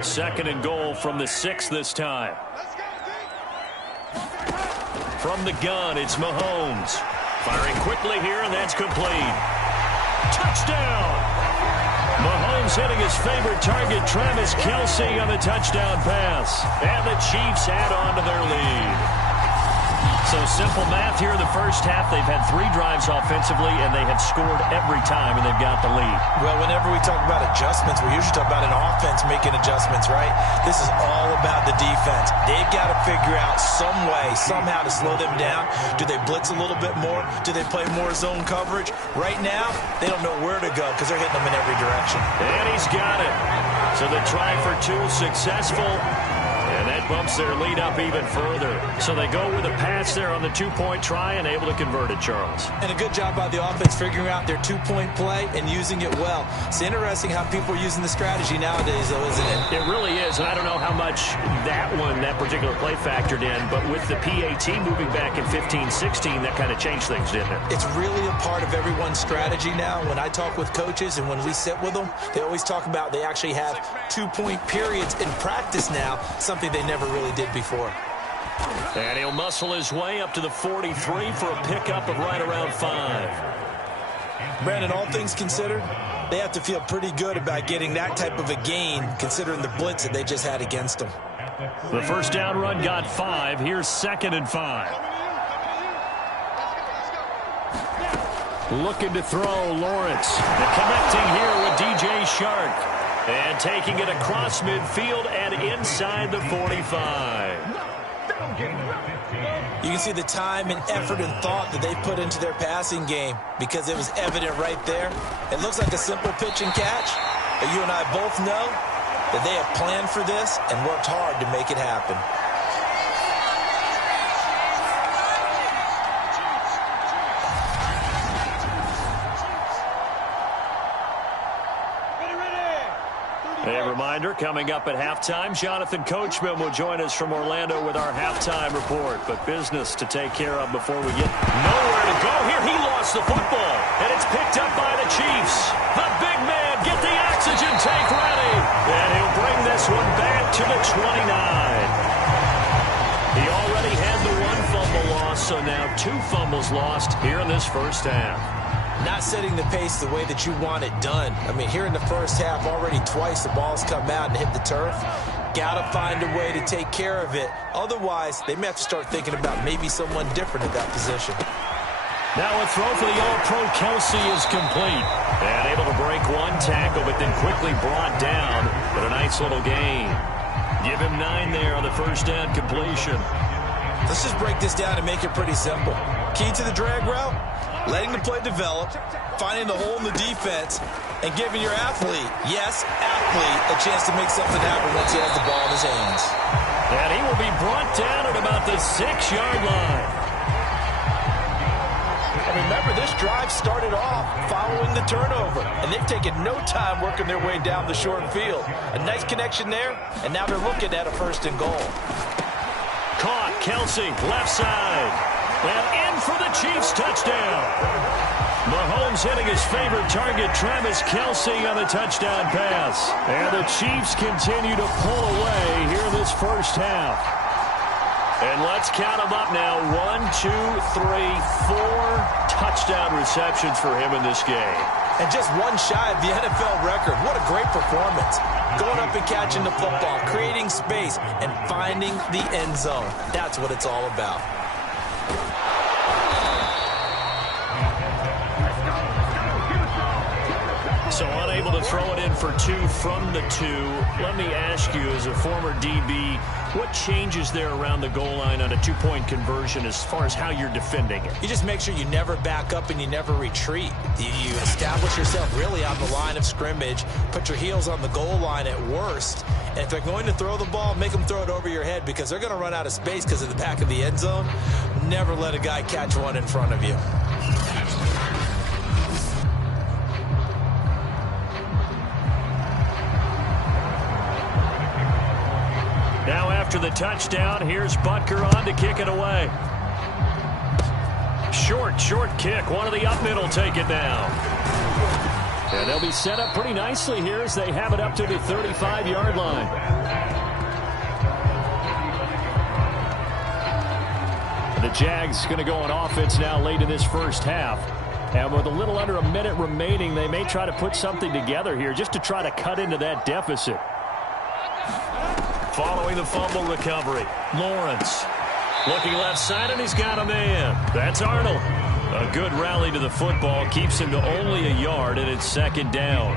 2nd and goal from the 6 this time. From the gun, it's Mahomes. Firing quickly here, and that's complete. Touchdown! Mahomes hitting his favorite target, Travis Kelce, on the touchdown pass. And the Chiefs add on to their lead. So simple math here in the first half. They've had 3 drives offensively, and they have scored every time, and they've got the lead. Well, whenever we talk about adjustments, we usually talk about an offense making adjustments, right? This is all about the defense. They've got to figure out some way, somehow to slow them down. Do they blitz a little bit more? Do they play more zone coverage? Right now, they don't know where to go because they're hitting them in every direction. And he's got it. So the try for 2 successful. And that bumps their lead up even further. So they go with a pass there on the 2-point try and able to convert it, Charles. And a good job by the offense figuring out their 2-point play and using it well. It's interesting how people are using the strategy nowadays, though, isn't it? It really is. And I don't know how much that particular play factored in. But with the PAT moving back in 15-16, that kind of changed things, didn't it? It's really a part of everyone's strategy now. When I talk with coaches and when we sit with them, they always talk about they actually have 2-point periods in practice now, something they never really did before. And he'll muscle his way up to the 43 for a pickup of right around 5. Brandon, all things considered, they have to feel pretty good about getting that type of a gain considering the blitz that they just had against them. The first down run got 5. Here's 2nd and 5. Looking to throw, Lawrence. Connecting here with DJ Shark. And taking it across midfield and inside the 45. You can see the time and effort and thought that they put into their passing game because it was evident right there. It looks like a simple pitch and catch, but you and I both know that they have planned for this and worked hard to make it happen. A reminder, coming up at halftime, Jonathan Coachman will join us from Orlando with our halftime report. But business to take care of before we get nowhere to go here. He lost the football, and it's picked up by the Chiefs. The big man, get the oxygen tank ready. And he'll bring this one back to the 29. He already had the 1 fumble loss, so now 2 fumbles lost here in this first half. Not setting the pace the way that you want it done. I mean, here in the first half, already twice the ball's come out and hit the turf. Got to find a way to take care of it. Otherwise, they may have to start thinking about maybe someone different at that position. Now a throw for the All-Pro Kelsey is complete. And able to break 1 tackle, but then quickly brought down. But a nice little gain. Give him 9 there on the first down completion. Let's just break this down and make it pretty simple. Key to the drag route, letting the play develop, finding the hole in the defense, and giving your athlete, yes, athlete, a chance to make something happen once he has the ball in his hands. And he will be brought down at about the 6-yard line. And remember, this drive started off following the turnover, and they've taken no time working their way down the short field. A nice connection there, and now they're looking at a 1st and goal. Caught, Kelsey, left side. And in for the Chiefs touchdown. Mahomes hitting his favorite target, Travis Kelsey, on the touchdown pass. And the Chiefs continue to pull away here in this first half. And let's count them up now. 1, 2, 3, 4 touchdown receptions for him in this game. And just 1 shy of the NFL record. What a great performance. Going up and catching the football, creating space, and finding the end zone. That's what it's all about. So unable to throw it in for 2 from the 2. Let me ask you, as a former DB, what changes there around the goal line on a 2-point conversion as far as how you're defending it? You just make sure you never back up and you never retreat. You establish yourself really on the line of scrimmage, put your heels on the goal line at worst, and if they're going to throw the ball, make them throw it over your head because they're going to run out of space because of the back of the end zone. Never let a guy catch one in front of you. Now after the touchdown, here's Butker on to kick it away. Short kick. One of the up middle take it down. And they'll be set up pretty nicely here as they have it up to the 35-yard line. The Jags going to go on offense now late in this first half. And with a little under a minute remaining, they may try to put something together here just to try to cut into that deficit. Following the fumble recovery, Lawrence Looking left side, and he's got a man. That's Arnold. A good rally to the football. Keeps him to only a yard, and it's second down.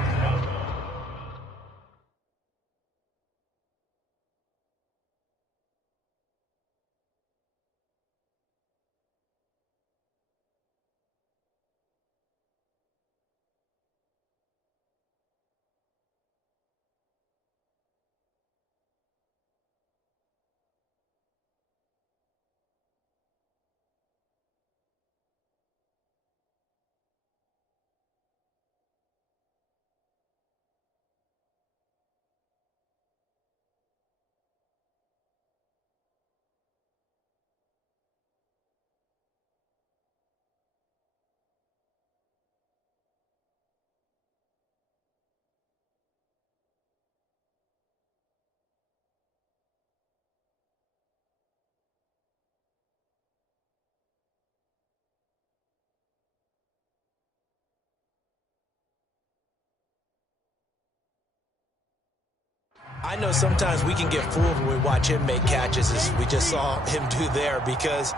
I know sometimes we can get fooled when we watch him make catches, as we just saw him do there, because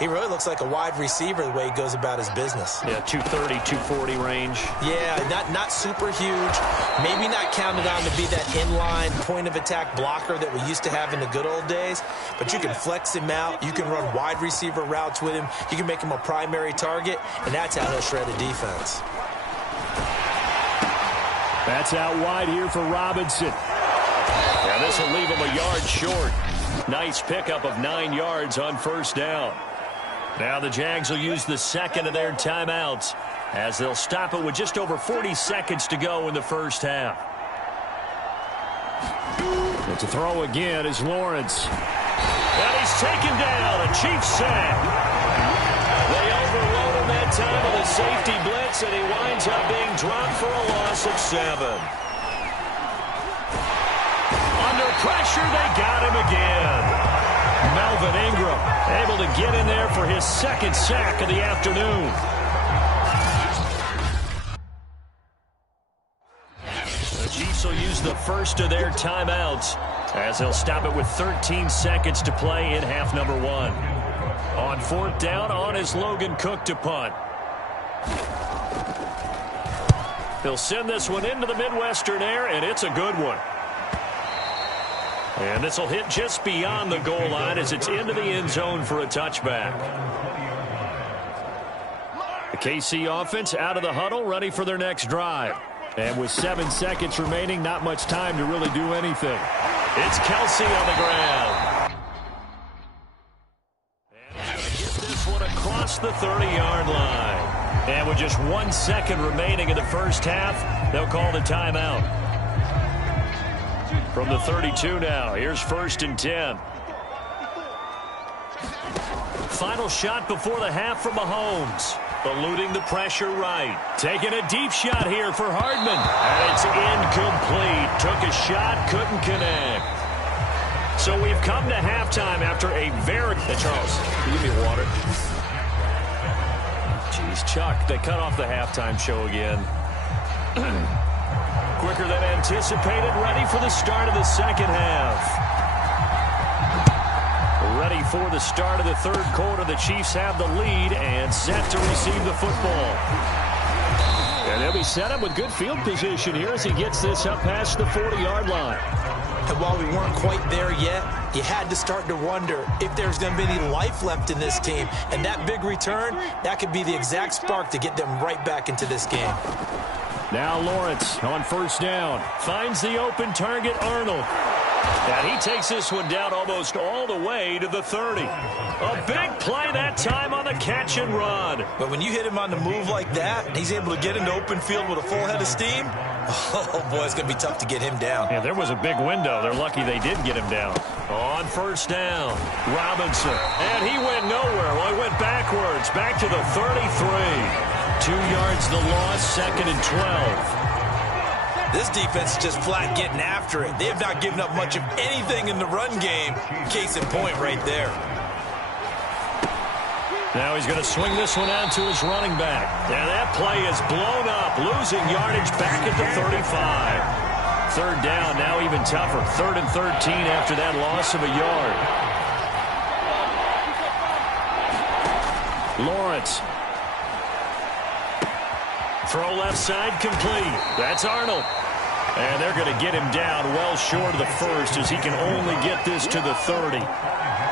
he really looks like a wide receiver the way he goes about his business. Yeah, 230, 240 range. Yeah, not super huge. Maybe not counted on to be that inline point-of-attack blocker that we used to have in the good old days, but you can flex him out. You can run wide receiver routes with him. You can make him a primary target, and that's how he'll shred a defense. That's out wide here for Robinson. Yeah, this will leave him a yard short. Nice pickup of 9 yards on first down. Now the Jags will use the second of their timeouts as they'll stop it with just over 40 seconds to go in the first half. And to throw again is Lawrence. And he's taken down. A Chiefs sack. They overload him that time with a safety blitz, and he winds up being dropped for a loss of 7. Under pressure, they got him again. Melvin Ingram able to get in there for his second sack of the afternoon. The Chiefs will use the first of their timeouts as they'll stop it with 13 seconds to play in half number 1. On fourth down, on is Logan Cook to punt. He'll send this one into the Midwestern air, and it's a good one. And this will hit just beyond the goal line as it's into the end zone for a touchback. The KC offense out of the huddle, ready for their next drive. And with 7 seconds remaining, not much time to really do anything. It's Kelsey on the ground. And he's going to get this one across the 30-yard line. And with just 1 second remaining in the first half, they'll call the timeout. From the 32 now, here's 1st and 10. Final shot before the half from Mahomes. Eluding the pressure right. Taking a deep shot here for Hardman. And it's incomplete. Took a shot, couldn't connect. So we've come to halftime after a very... Hey, Charles, can you give me water? Jeez, Chuck, they cut off the halftime show again. Quicker than anticipated, ready for the start of the second half. Ready for the start of the third quarter. The Chiefs have the lead and set to receive the football. And they'll be set up with good field position here as he gets this up past the 40-yard line. And while we weren't quite there yet, you had to start to wonder if there's going to be any life left in this team. And that big return, that could be the exact spark to get them right back into this game. Now Lawrence on first down. Finds the open target, Arnold. And he takes this one down almost all the way to the 30. A big play that time on the catch and run. But when you hit him on the move like that, and he's able to get into open field with a full head of steam, oh, boy, it's going to be tough to get him down. Yeah, there was a big window. They're lucky they did get him down. On first down, Robinson. And he went nowhere. Well, he went backwards, back to the 33. 2 yards the loss, 2nd and 12. This defense is just flat getting after it. They have not given up much of anything in the run game. Case in point right there. Now he's going to swing this one out to his running back. And that play is blown up, losing yardage back at the 35. Third down, now even tougher. 3rd and 13 after that loss of a yard. Lawrence. Throw left side complete. That's Arnold. And they're going to get him down well short of the first as he can only get this to the 30.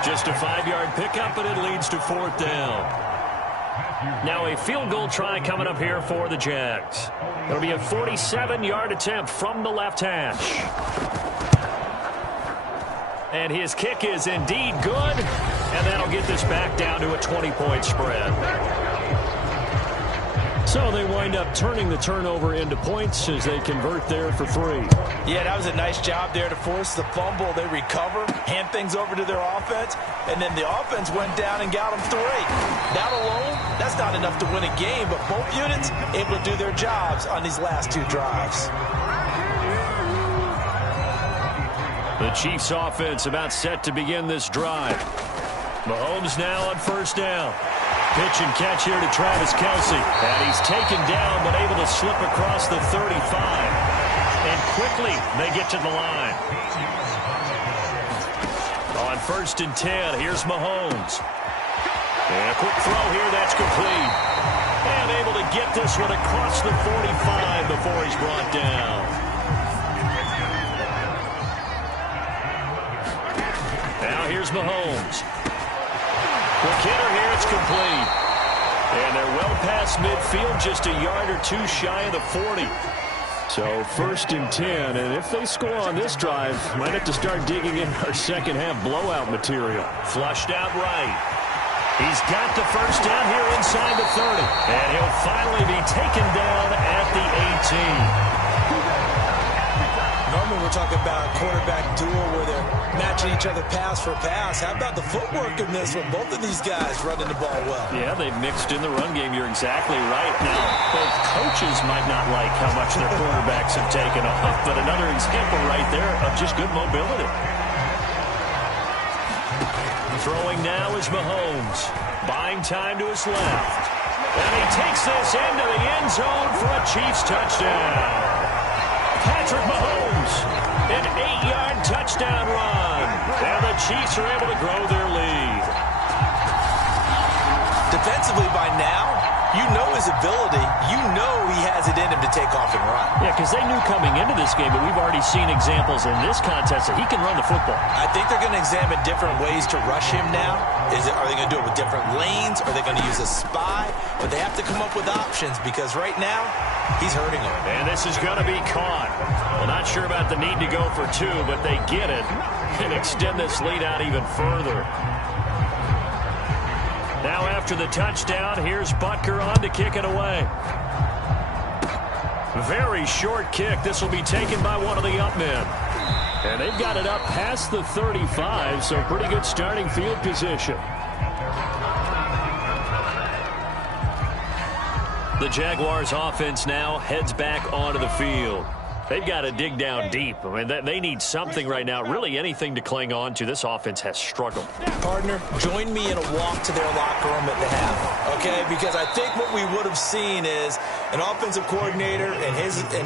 Just a 5-yard pickup, and it leads to 4th down. Now a field goal try coming up here for the Jags. It'll be a 47-yard attempt from the left hash. And his kick is indeed good, and that'll get this back down to a 20-point spread. So they wind up turning the turnover into points as they convert there for 3. Yeah, that was a nice job there to force the fumble. They recover, hand things over to their offense, and then the offense went down and got them 3. That alone, that's not enough to win a game, but both units able to do their jobs on these last 2 drives. The Chiefs offense about set to begin this drive. Mahomes now on 1st down. Pitch and catch here to Travis Kelce. And he's taken down but able to slip across the 35. And quickly they get to the line. On 1st and 10, here's Mahomes. And a quick throw here, that's complete. And able to get this one across the 45 before he's brought down. Now here's Mahomes. Quick hitter here, it's complete. And they're well past midfield, just a yard or 2 shy of the 40. So 1st and 10, and if they score on this drive, might have to start digging in our second half blowout material. Flushed out right. He's got the 1st down here inside the 30. And he'll finally be taken down at the 18. Normally we're talking about a quarterback duel where they're matching each other pass for pass. How about the footwork in this one? Both of these guys running the ball well. Yeah, they've mixed in the run game. You're exactly right. Now, both coaches might not like how much their quarterbacks have taken off, but another example right there of just good mobility. Throwing now is Mahomes. Buying time to his left. And he takes this into the end zone for a Chiefs touchdown. Patrick Mahomes, an 8-yard touchdown run. And the Chiefs are able to grow their lead. Defensively by now, you know his ability. You know he has it in him to take off and run. Yeah, because they knew coming into this game, but we've already seen examples in this contest that he can run the football. I think they're going to examine different ways to rush him now. Are they going to do it with different lanes? Are they going to use a spy? But they have to come up with options because right now, he's hurting them. And this is going to be caught. Well, not sure about the need to go for 2, but they get it and extend this lead out even further. Now after the touchdown, here's Butker on to kick it away. Very short kick. This will be taken by one of the up men. And they've got it up past the 35, so pretty good starting field position. The Jaguars offense now heads back onto the field. They've got to dig down deep. I mean, they need something right now, really anything to cling on to. This offense has struggled. Partner, join me in a walk to their locker room at the half, okay? Because I think what we would have seen is an offensive coordinator and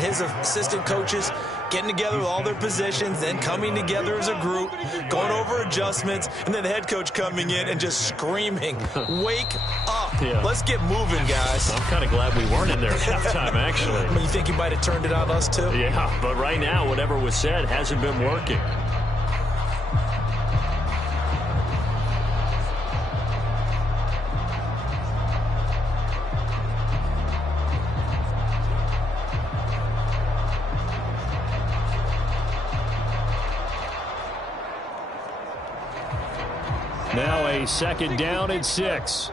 his assistant coaches getting together with all their positions, then coming together as a group, going over adjustments, and then the head coach coming in and just screaming, wake up. Yeah. Let's get moving, guys. I'm kind of glad we weren't in there at halftime, actually. I mean, you think you might have turned it on us, too? Yeah, but right now, whatever was said hasn't been working. Now a 2nd down and 6.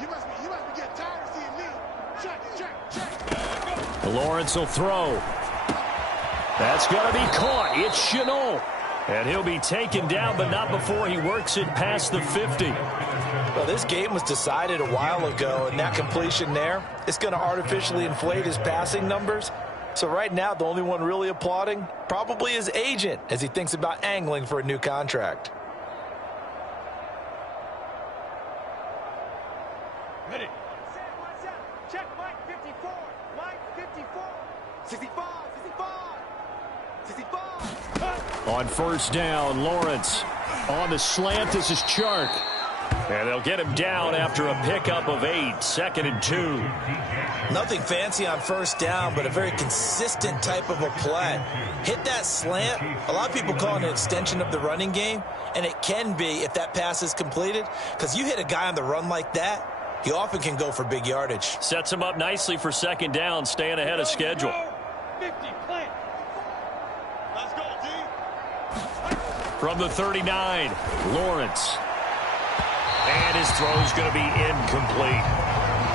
You must be getting tired of seeing me. Check. Lawrence will throw. That's going to be caught. It's Chenault. And he'll be taken down, but not before he works it past the 50. Well, this game was decided a while ago, and that completion there, it's going to artificially inflate his passing numbers. So right now, the only one really applauding probably his agent as he thinks about angling for a new contract. Ready. Check Mike 54. Mike 54. 65. 65. On 1st down, Lawrence on the slant. This is Chark. And they'll get him down after a pickup of 8, 2nd and 2. Nothing fancy on first down, but a very consistent type of a play. Hit that slant. A lot of people call it an extension of the running game, and it can be if that pass is completed, because you hit a guy on the run like that, he often can go for big yardage. Sets him up nicely for 2nd down, staying ahead of schedule. 50, plant. Let's go, D. From the 39, Lawrence. And his throw is going to be incomplete.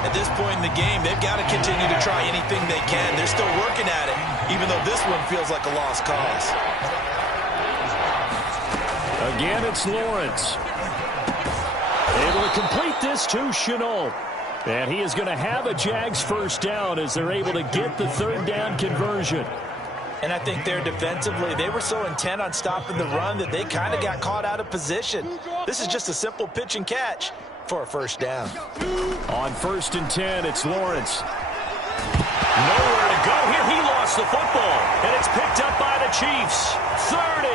At this point in the game, they've got to continue to try anything they can. They're still working at it, even though this one feels like a lost cause. Again, it's Lawrence. Able to complete this to Chenault. And he is going to have a Jags first down as they're able to get the 3rd down conversion. And I think there defensively, they were so intent on stopping the run that they kind of got caught out of position. This is just a simple pitch and catch for a first down. On 1st and 10, it's Lawrence. Nowhere to go here. He lost the football. And it's picked up by the Chiefs. 30.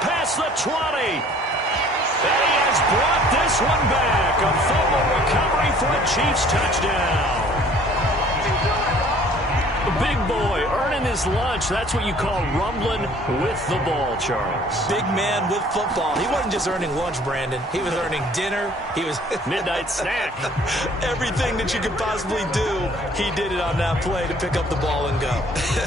Past the 20. And he has brought this one back. A fumble recovery for a Chiefs touchdown. The big boy earning his lunch. That's what you call rumbling with the ball, Charles. Big man with football. He wasn't just earning lunch, Brandon. He was earning dinner. He was midnight snack. Everything that you could possibly do, he did it on that play to pick up the ball and go.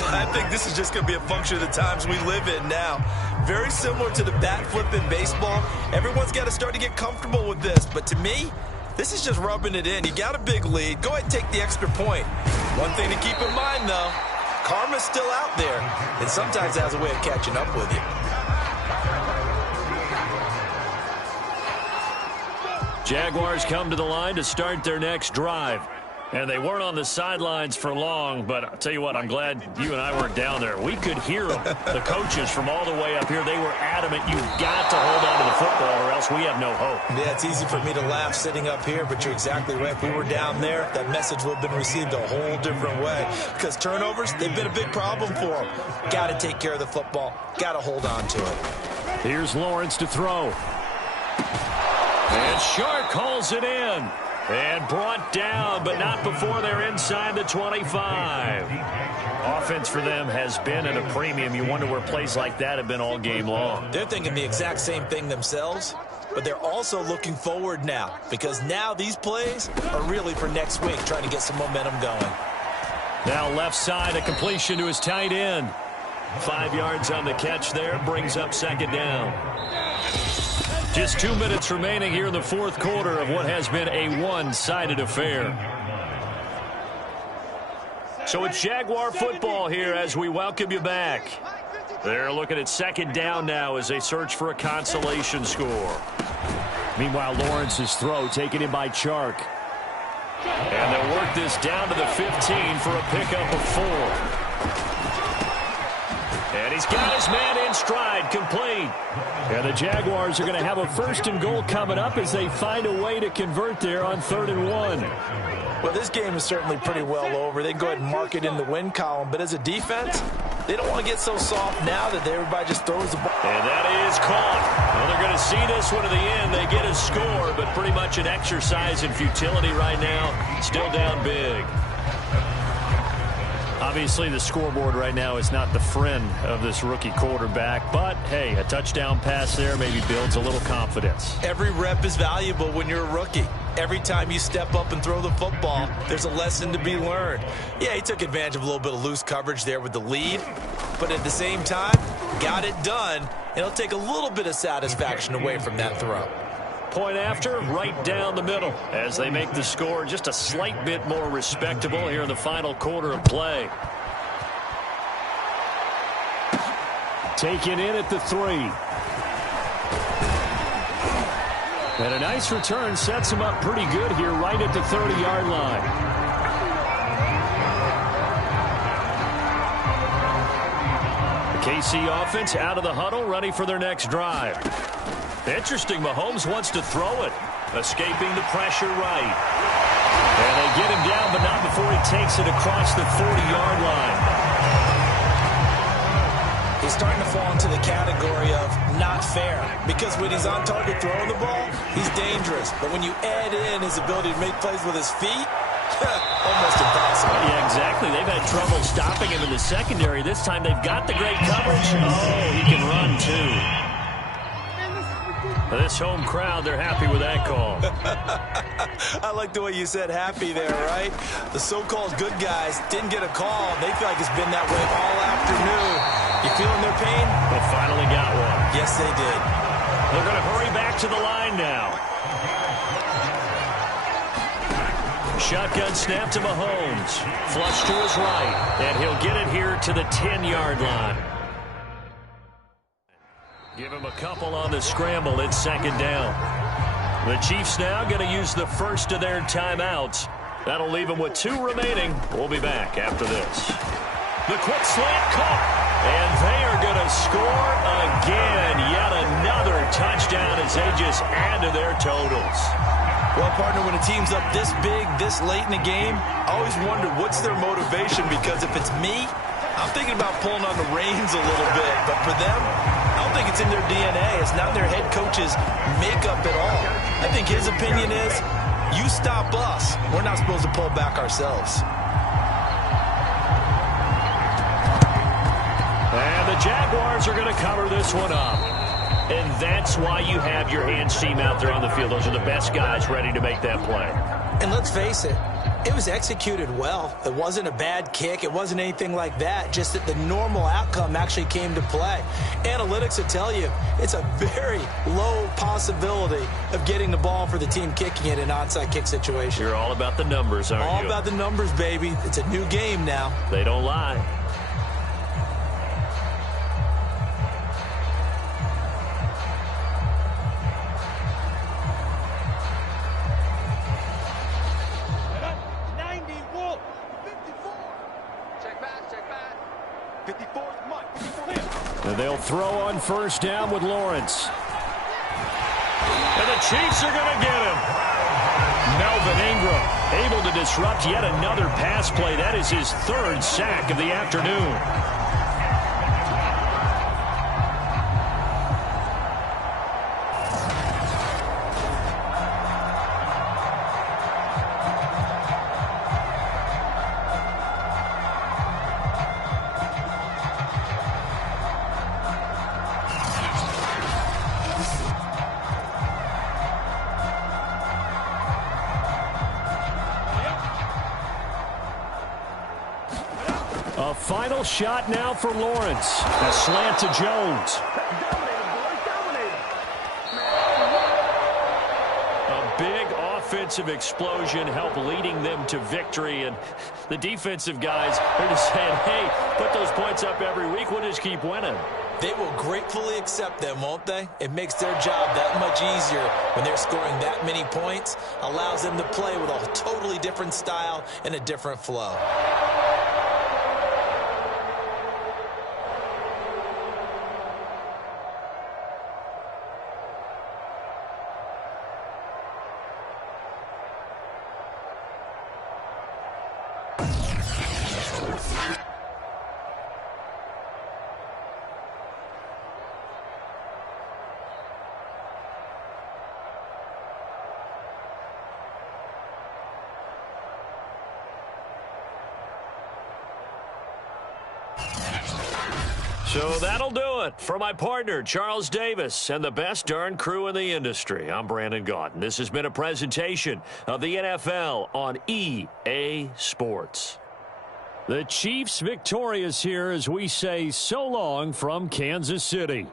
I think this is just going to be a function of the times we live in now. Very similar to the bat flip in baseball. Everyone's got to start to get comfortable with this. But to me, this is just rubbing it in. You got a big lead. Go ahead and take the extra point. One thing to keep in mind, though, karma's still out there, and sometimes it has a way of catching up with you. Jaguars come to the line to start their next drive. And they weren't on the sidelines for long, but I'll tell you what, I'm glad you and I weren't down there. We could hear them, the coaches from all the way up here. They were adamant, you've got to hold on to the football or else we have no hope. Yeah, it's easy for me to laugh sitting up here, but you're exactly right. If we were down there, that message would have been received a whole different way. Because turnovers, they've been a big problem for them. Got to take care of the football. Got to hold on to it. Here's Lawrence to throw. And Shark calls it in. And brought down, but not before they're inside the 25. Offense for them has been at a premium. You wonder where plays like that have been all game long. They're thinking the exact same thing themselves, but they're also looking forward now because now these plays are really for next week, trying to get some momentum going. Now left side, a completion to his tight end. 5 yards on the catch there, brings up 2nd down. Just 2 minutes remaining here in the 4th quarter of what has been a one-sided affair. So it's Jaguar football here as we welcome you back. They're looking at 2nd down now as they search for a consolation score. Meanwhile, Lawrence's throw taken in by Chark. And they'll work this down to the 15 for a pickup of 4. And he's got his man in stride, complete. And the Jaguars are going to have a 1st and goal coming up as they find a way to convert there on 3rd and 1. Well, this game is certainly pretty well over. They can go ahead and mark it in the win column. But as a defense, they don't want to get so soft now that everybody just throws the ball. And that is caught. Well, they're going to see this one to the end. They get a score, but pretty much an exercise in futility right now. Still down big. Obviously, the scoreboard right now is not the friend of this rookie quarterback. But, hey, a touchdown pass there maybe builds a little confidence. Every rep is valuable when you're a rookie. Every time you step up and throw the football, there's a lesson to be learned. Yeah, he took advantage of a little bit of loose coverage there with the lead. But at the same time, got it done. It'll take a little bit of satisfaction away from that throw. Point after, right down the middle as they make the score just a slight bit more respectable here in the final quarter of play. Taken in at the 3. And a nice return sets him up pretty good here right at the 30-yard line. The KC offense out of the huddle, ready for their next drive. Interesting, Mahomes wants to throw it. Escaping the pressure right. And they get him down, but not before he takes it across the 40-yard line. He starting to fall into the category of not fair, because when he's on target throwing the ball, he's dangerous. But when you add in his ability to make plays with his feet, almost impossible. Yeah, exactly. They've had trouble stopping him in the secondary. This time they've got the great coverage. Oh, he can run, too. This home crowd, they're happy with that call. I like the way you said happy there, right? The so-called good guys didn't get a call. They feel like it's been that way all afternoon. You feeling their pain? They finally got one. Yes, they did. They're going to hurry back to the line now. Shotgun snap to Mahomes. Flush to his right. And he'll get it here to the 10-yard line. Give him a couple on the scramble. It's second down. The Chiefs now going to use the first of their timeouts. That'll leave them with 2 remaining. We'll be back after this. The quick slant caught. And they are going to score again. Yet another touchdown as they just add to their totals. Well, partner, when a team's up this big, this late in the game, I always wonder what's their motivation, because if it's me, I'm thinking about pulling on the reins a little bit. But for them, I don't think it's in their DNA. It's not their head coach's makeup at all. I think his opinion is, you stop us, we're not supposed to pull back ourselves. And the Jaguars are going to cover this one up. And that's why you have your hands team out there on the field. Those are the best guys ready to make that play. And let's face it, it was executed well. It wasn't a bad kick. It wasn't anything like that. Just that the normal outcome actually came to play. Analytics will tell you it's a very low possibility of getting the ball for the team kicking it in an onside kick situation. You're all about the numbers, aren't you? All about the numbers, baby. It's a new game now. They don't lie. And they'll throw on first down with Lawrence. And the Chiefs are going to get him. Melvin Ingram able to disrupt yet another pass play. That is his 3rd sack of the afternoon. A final shot now for Lawrence. A slant to Jones. A big offensive explosion helped leading them to victory. And the defensive guys are just saying, hey, put those points up every week. We'll just keep winning. They will gratefully accept them, won't they? It makes their job that much easier when they're scoring that many points. Allows them to play with a totally different style and a different flow. So that'll do it for my partner, Charles Davis, and the best darn crew in the industry. I'm Brandon Gaudin. This has been a presentation of the NFL on EA Sports. The Chiefs victorious here as we say so long from Kansas City.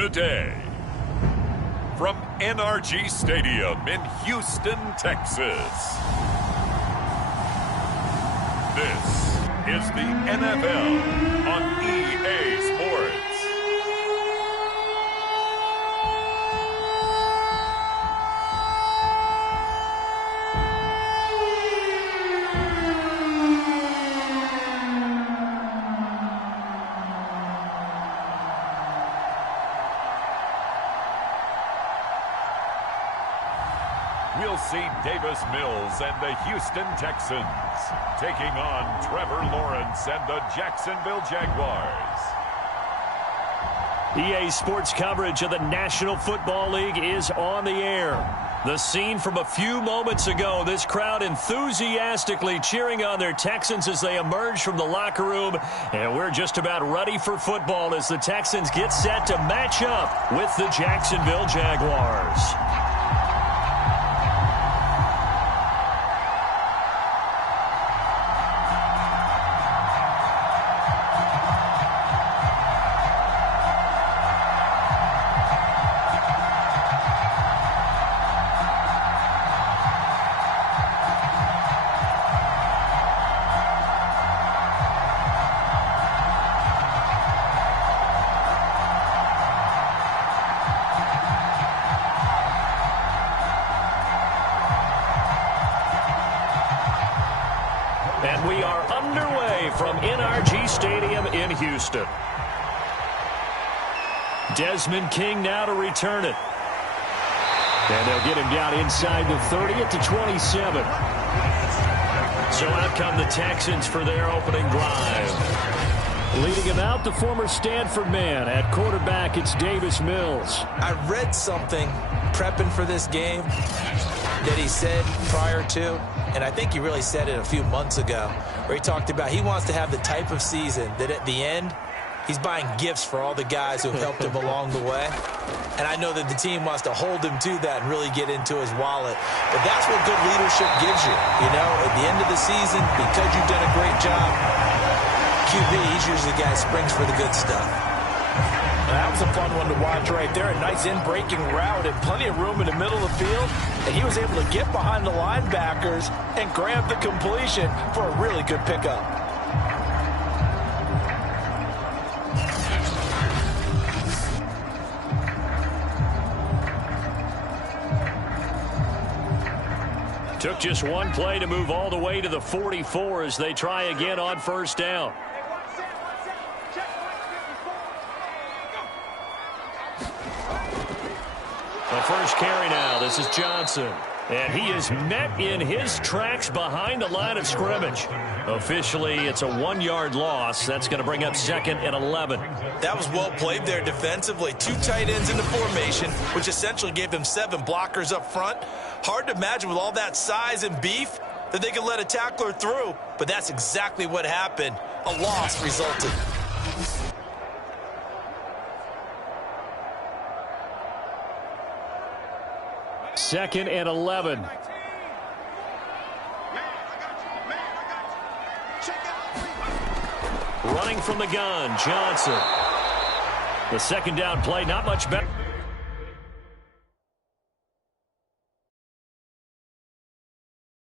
today. From NRG Stadium in Houston, Texas. This is the NFL on EA Sports. We'll see Davis Mills and the Houston Texans taking on Trevor Lawrence and the Jacksonville Jaguars. EA Sports coverage of the National Football League is on the air. The scene from a few moments ago, this crowd enthusiastically cheering on their Texans as they emerge from the locker room. And we're just about ready for football as the Texans get set to match up with the Jacksonville Jaguars. And we are underway from NRG Stadium in Houston. Desmond King now to return it. And they'll get him down inside the 30 at the 27. So out come the Texans for their opening drive. Leading him out, the former Stanford man. At quarterback, it's Davis Mills. I read something prepping for this game that he said prior to, and I think he really said it a few months ago, where he talked about he wants to have the type of season that at the end, he's buying gifts for all the guys who have helped him along the way. And I know that the team wants to hold him to that and really get into his wallet. But that's what good leadership gives you. You know, at the end of the season, because you've done a great job, QB, he's usually the guy who springs for the good stuff. That was a fun one to watch right there. A nice in-breaking route and plenty of room in the middle of the field. And he was able to get behind the linebackers and grab the completion for a really good pickup. Took just one play to move all the way to the 44 as they try again on first down. The first carry now. This is Johnson. And he is met in his tracks behind the line of scrimmage. Officially, it's a 1-yard loss. That's going to bring up 2nd and 11. That was well played there defensively. 2 tight ends in the formation, which essentially gave them 7 blockers up front. Hard to imagine with all that size and beef that they could let a tackler through. But that's exactly what happened. A loss resulted. Second and 11. Running from the gun, Johnson. The second down play, not much better.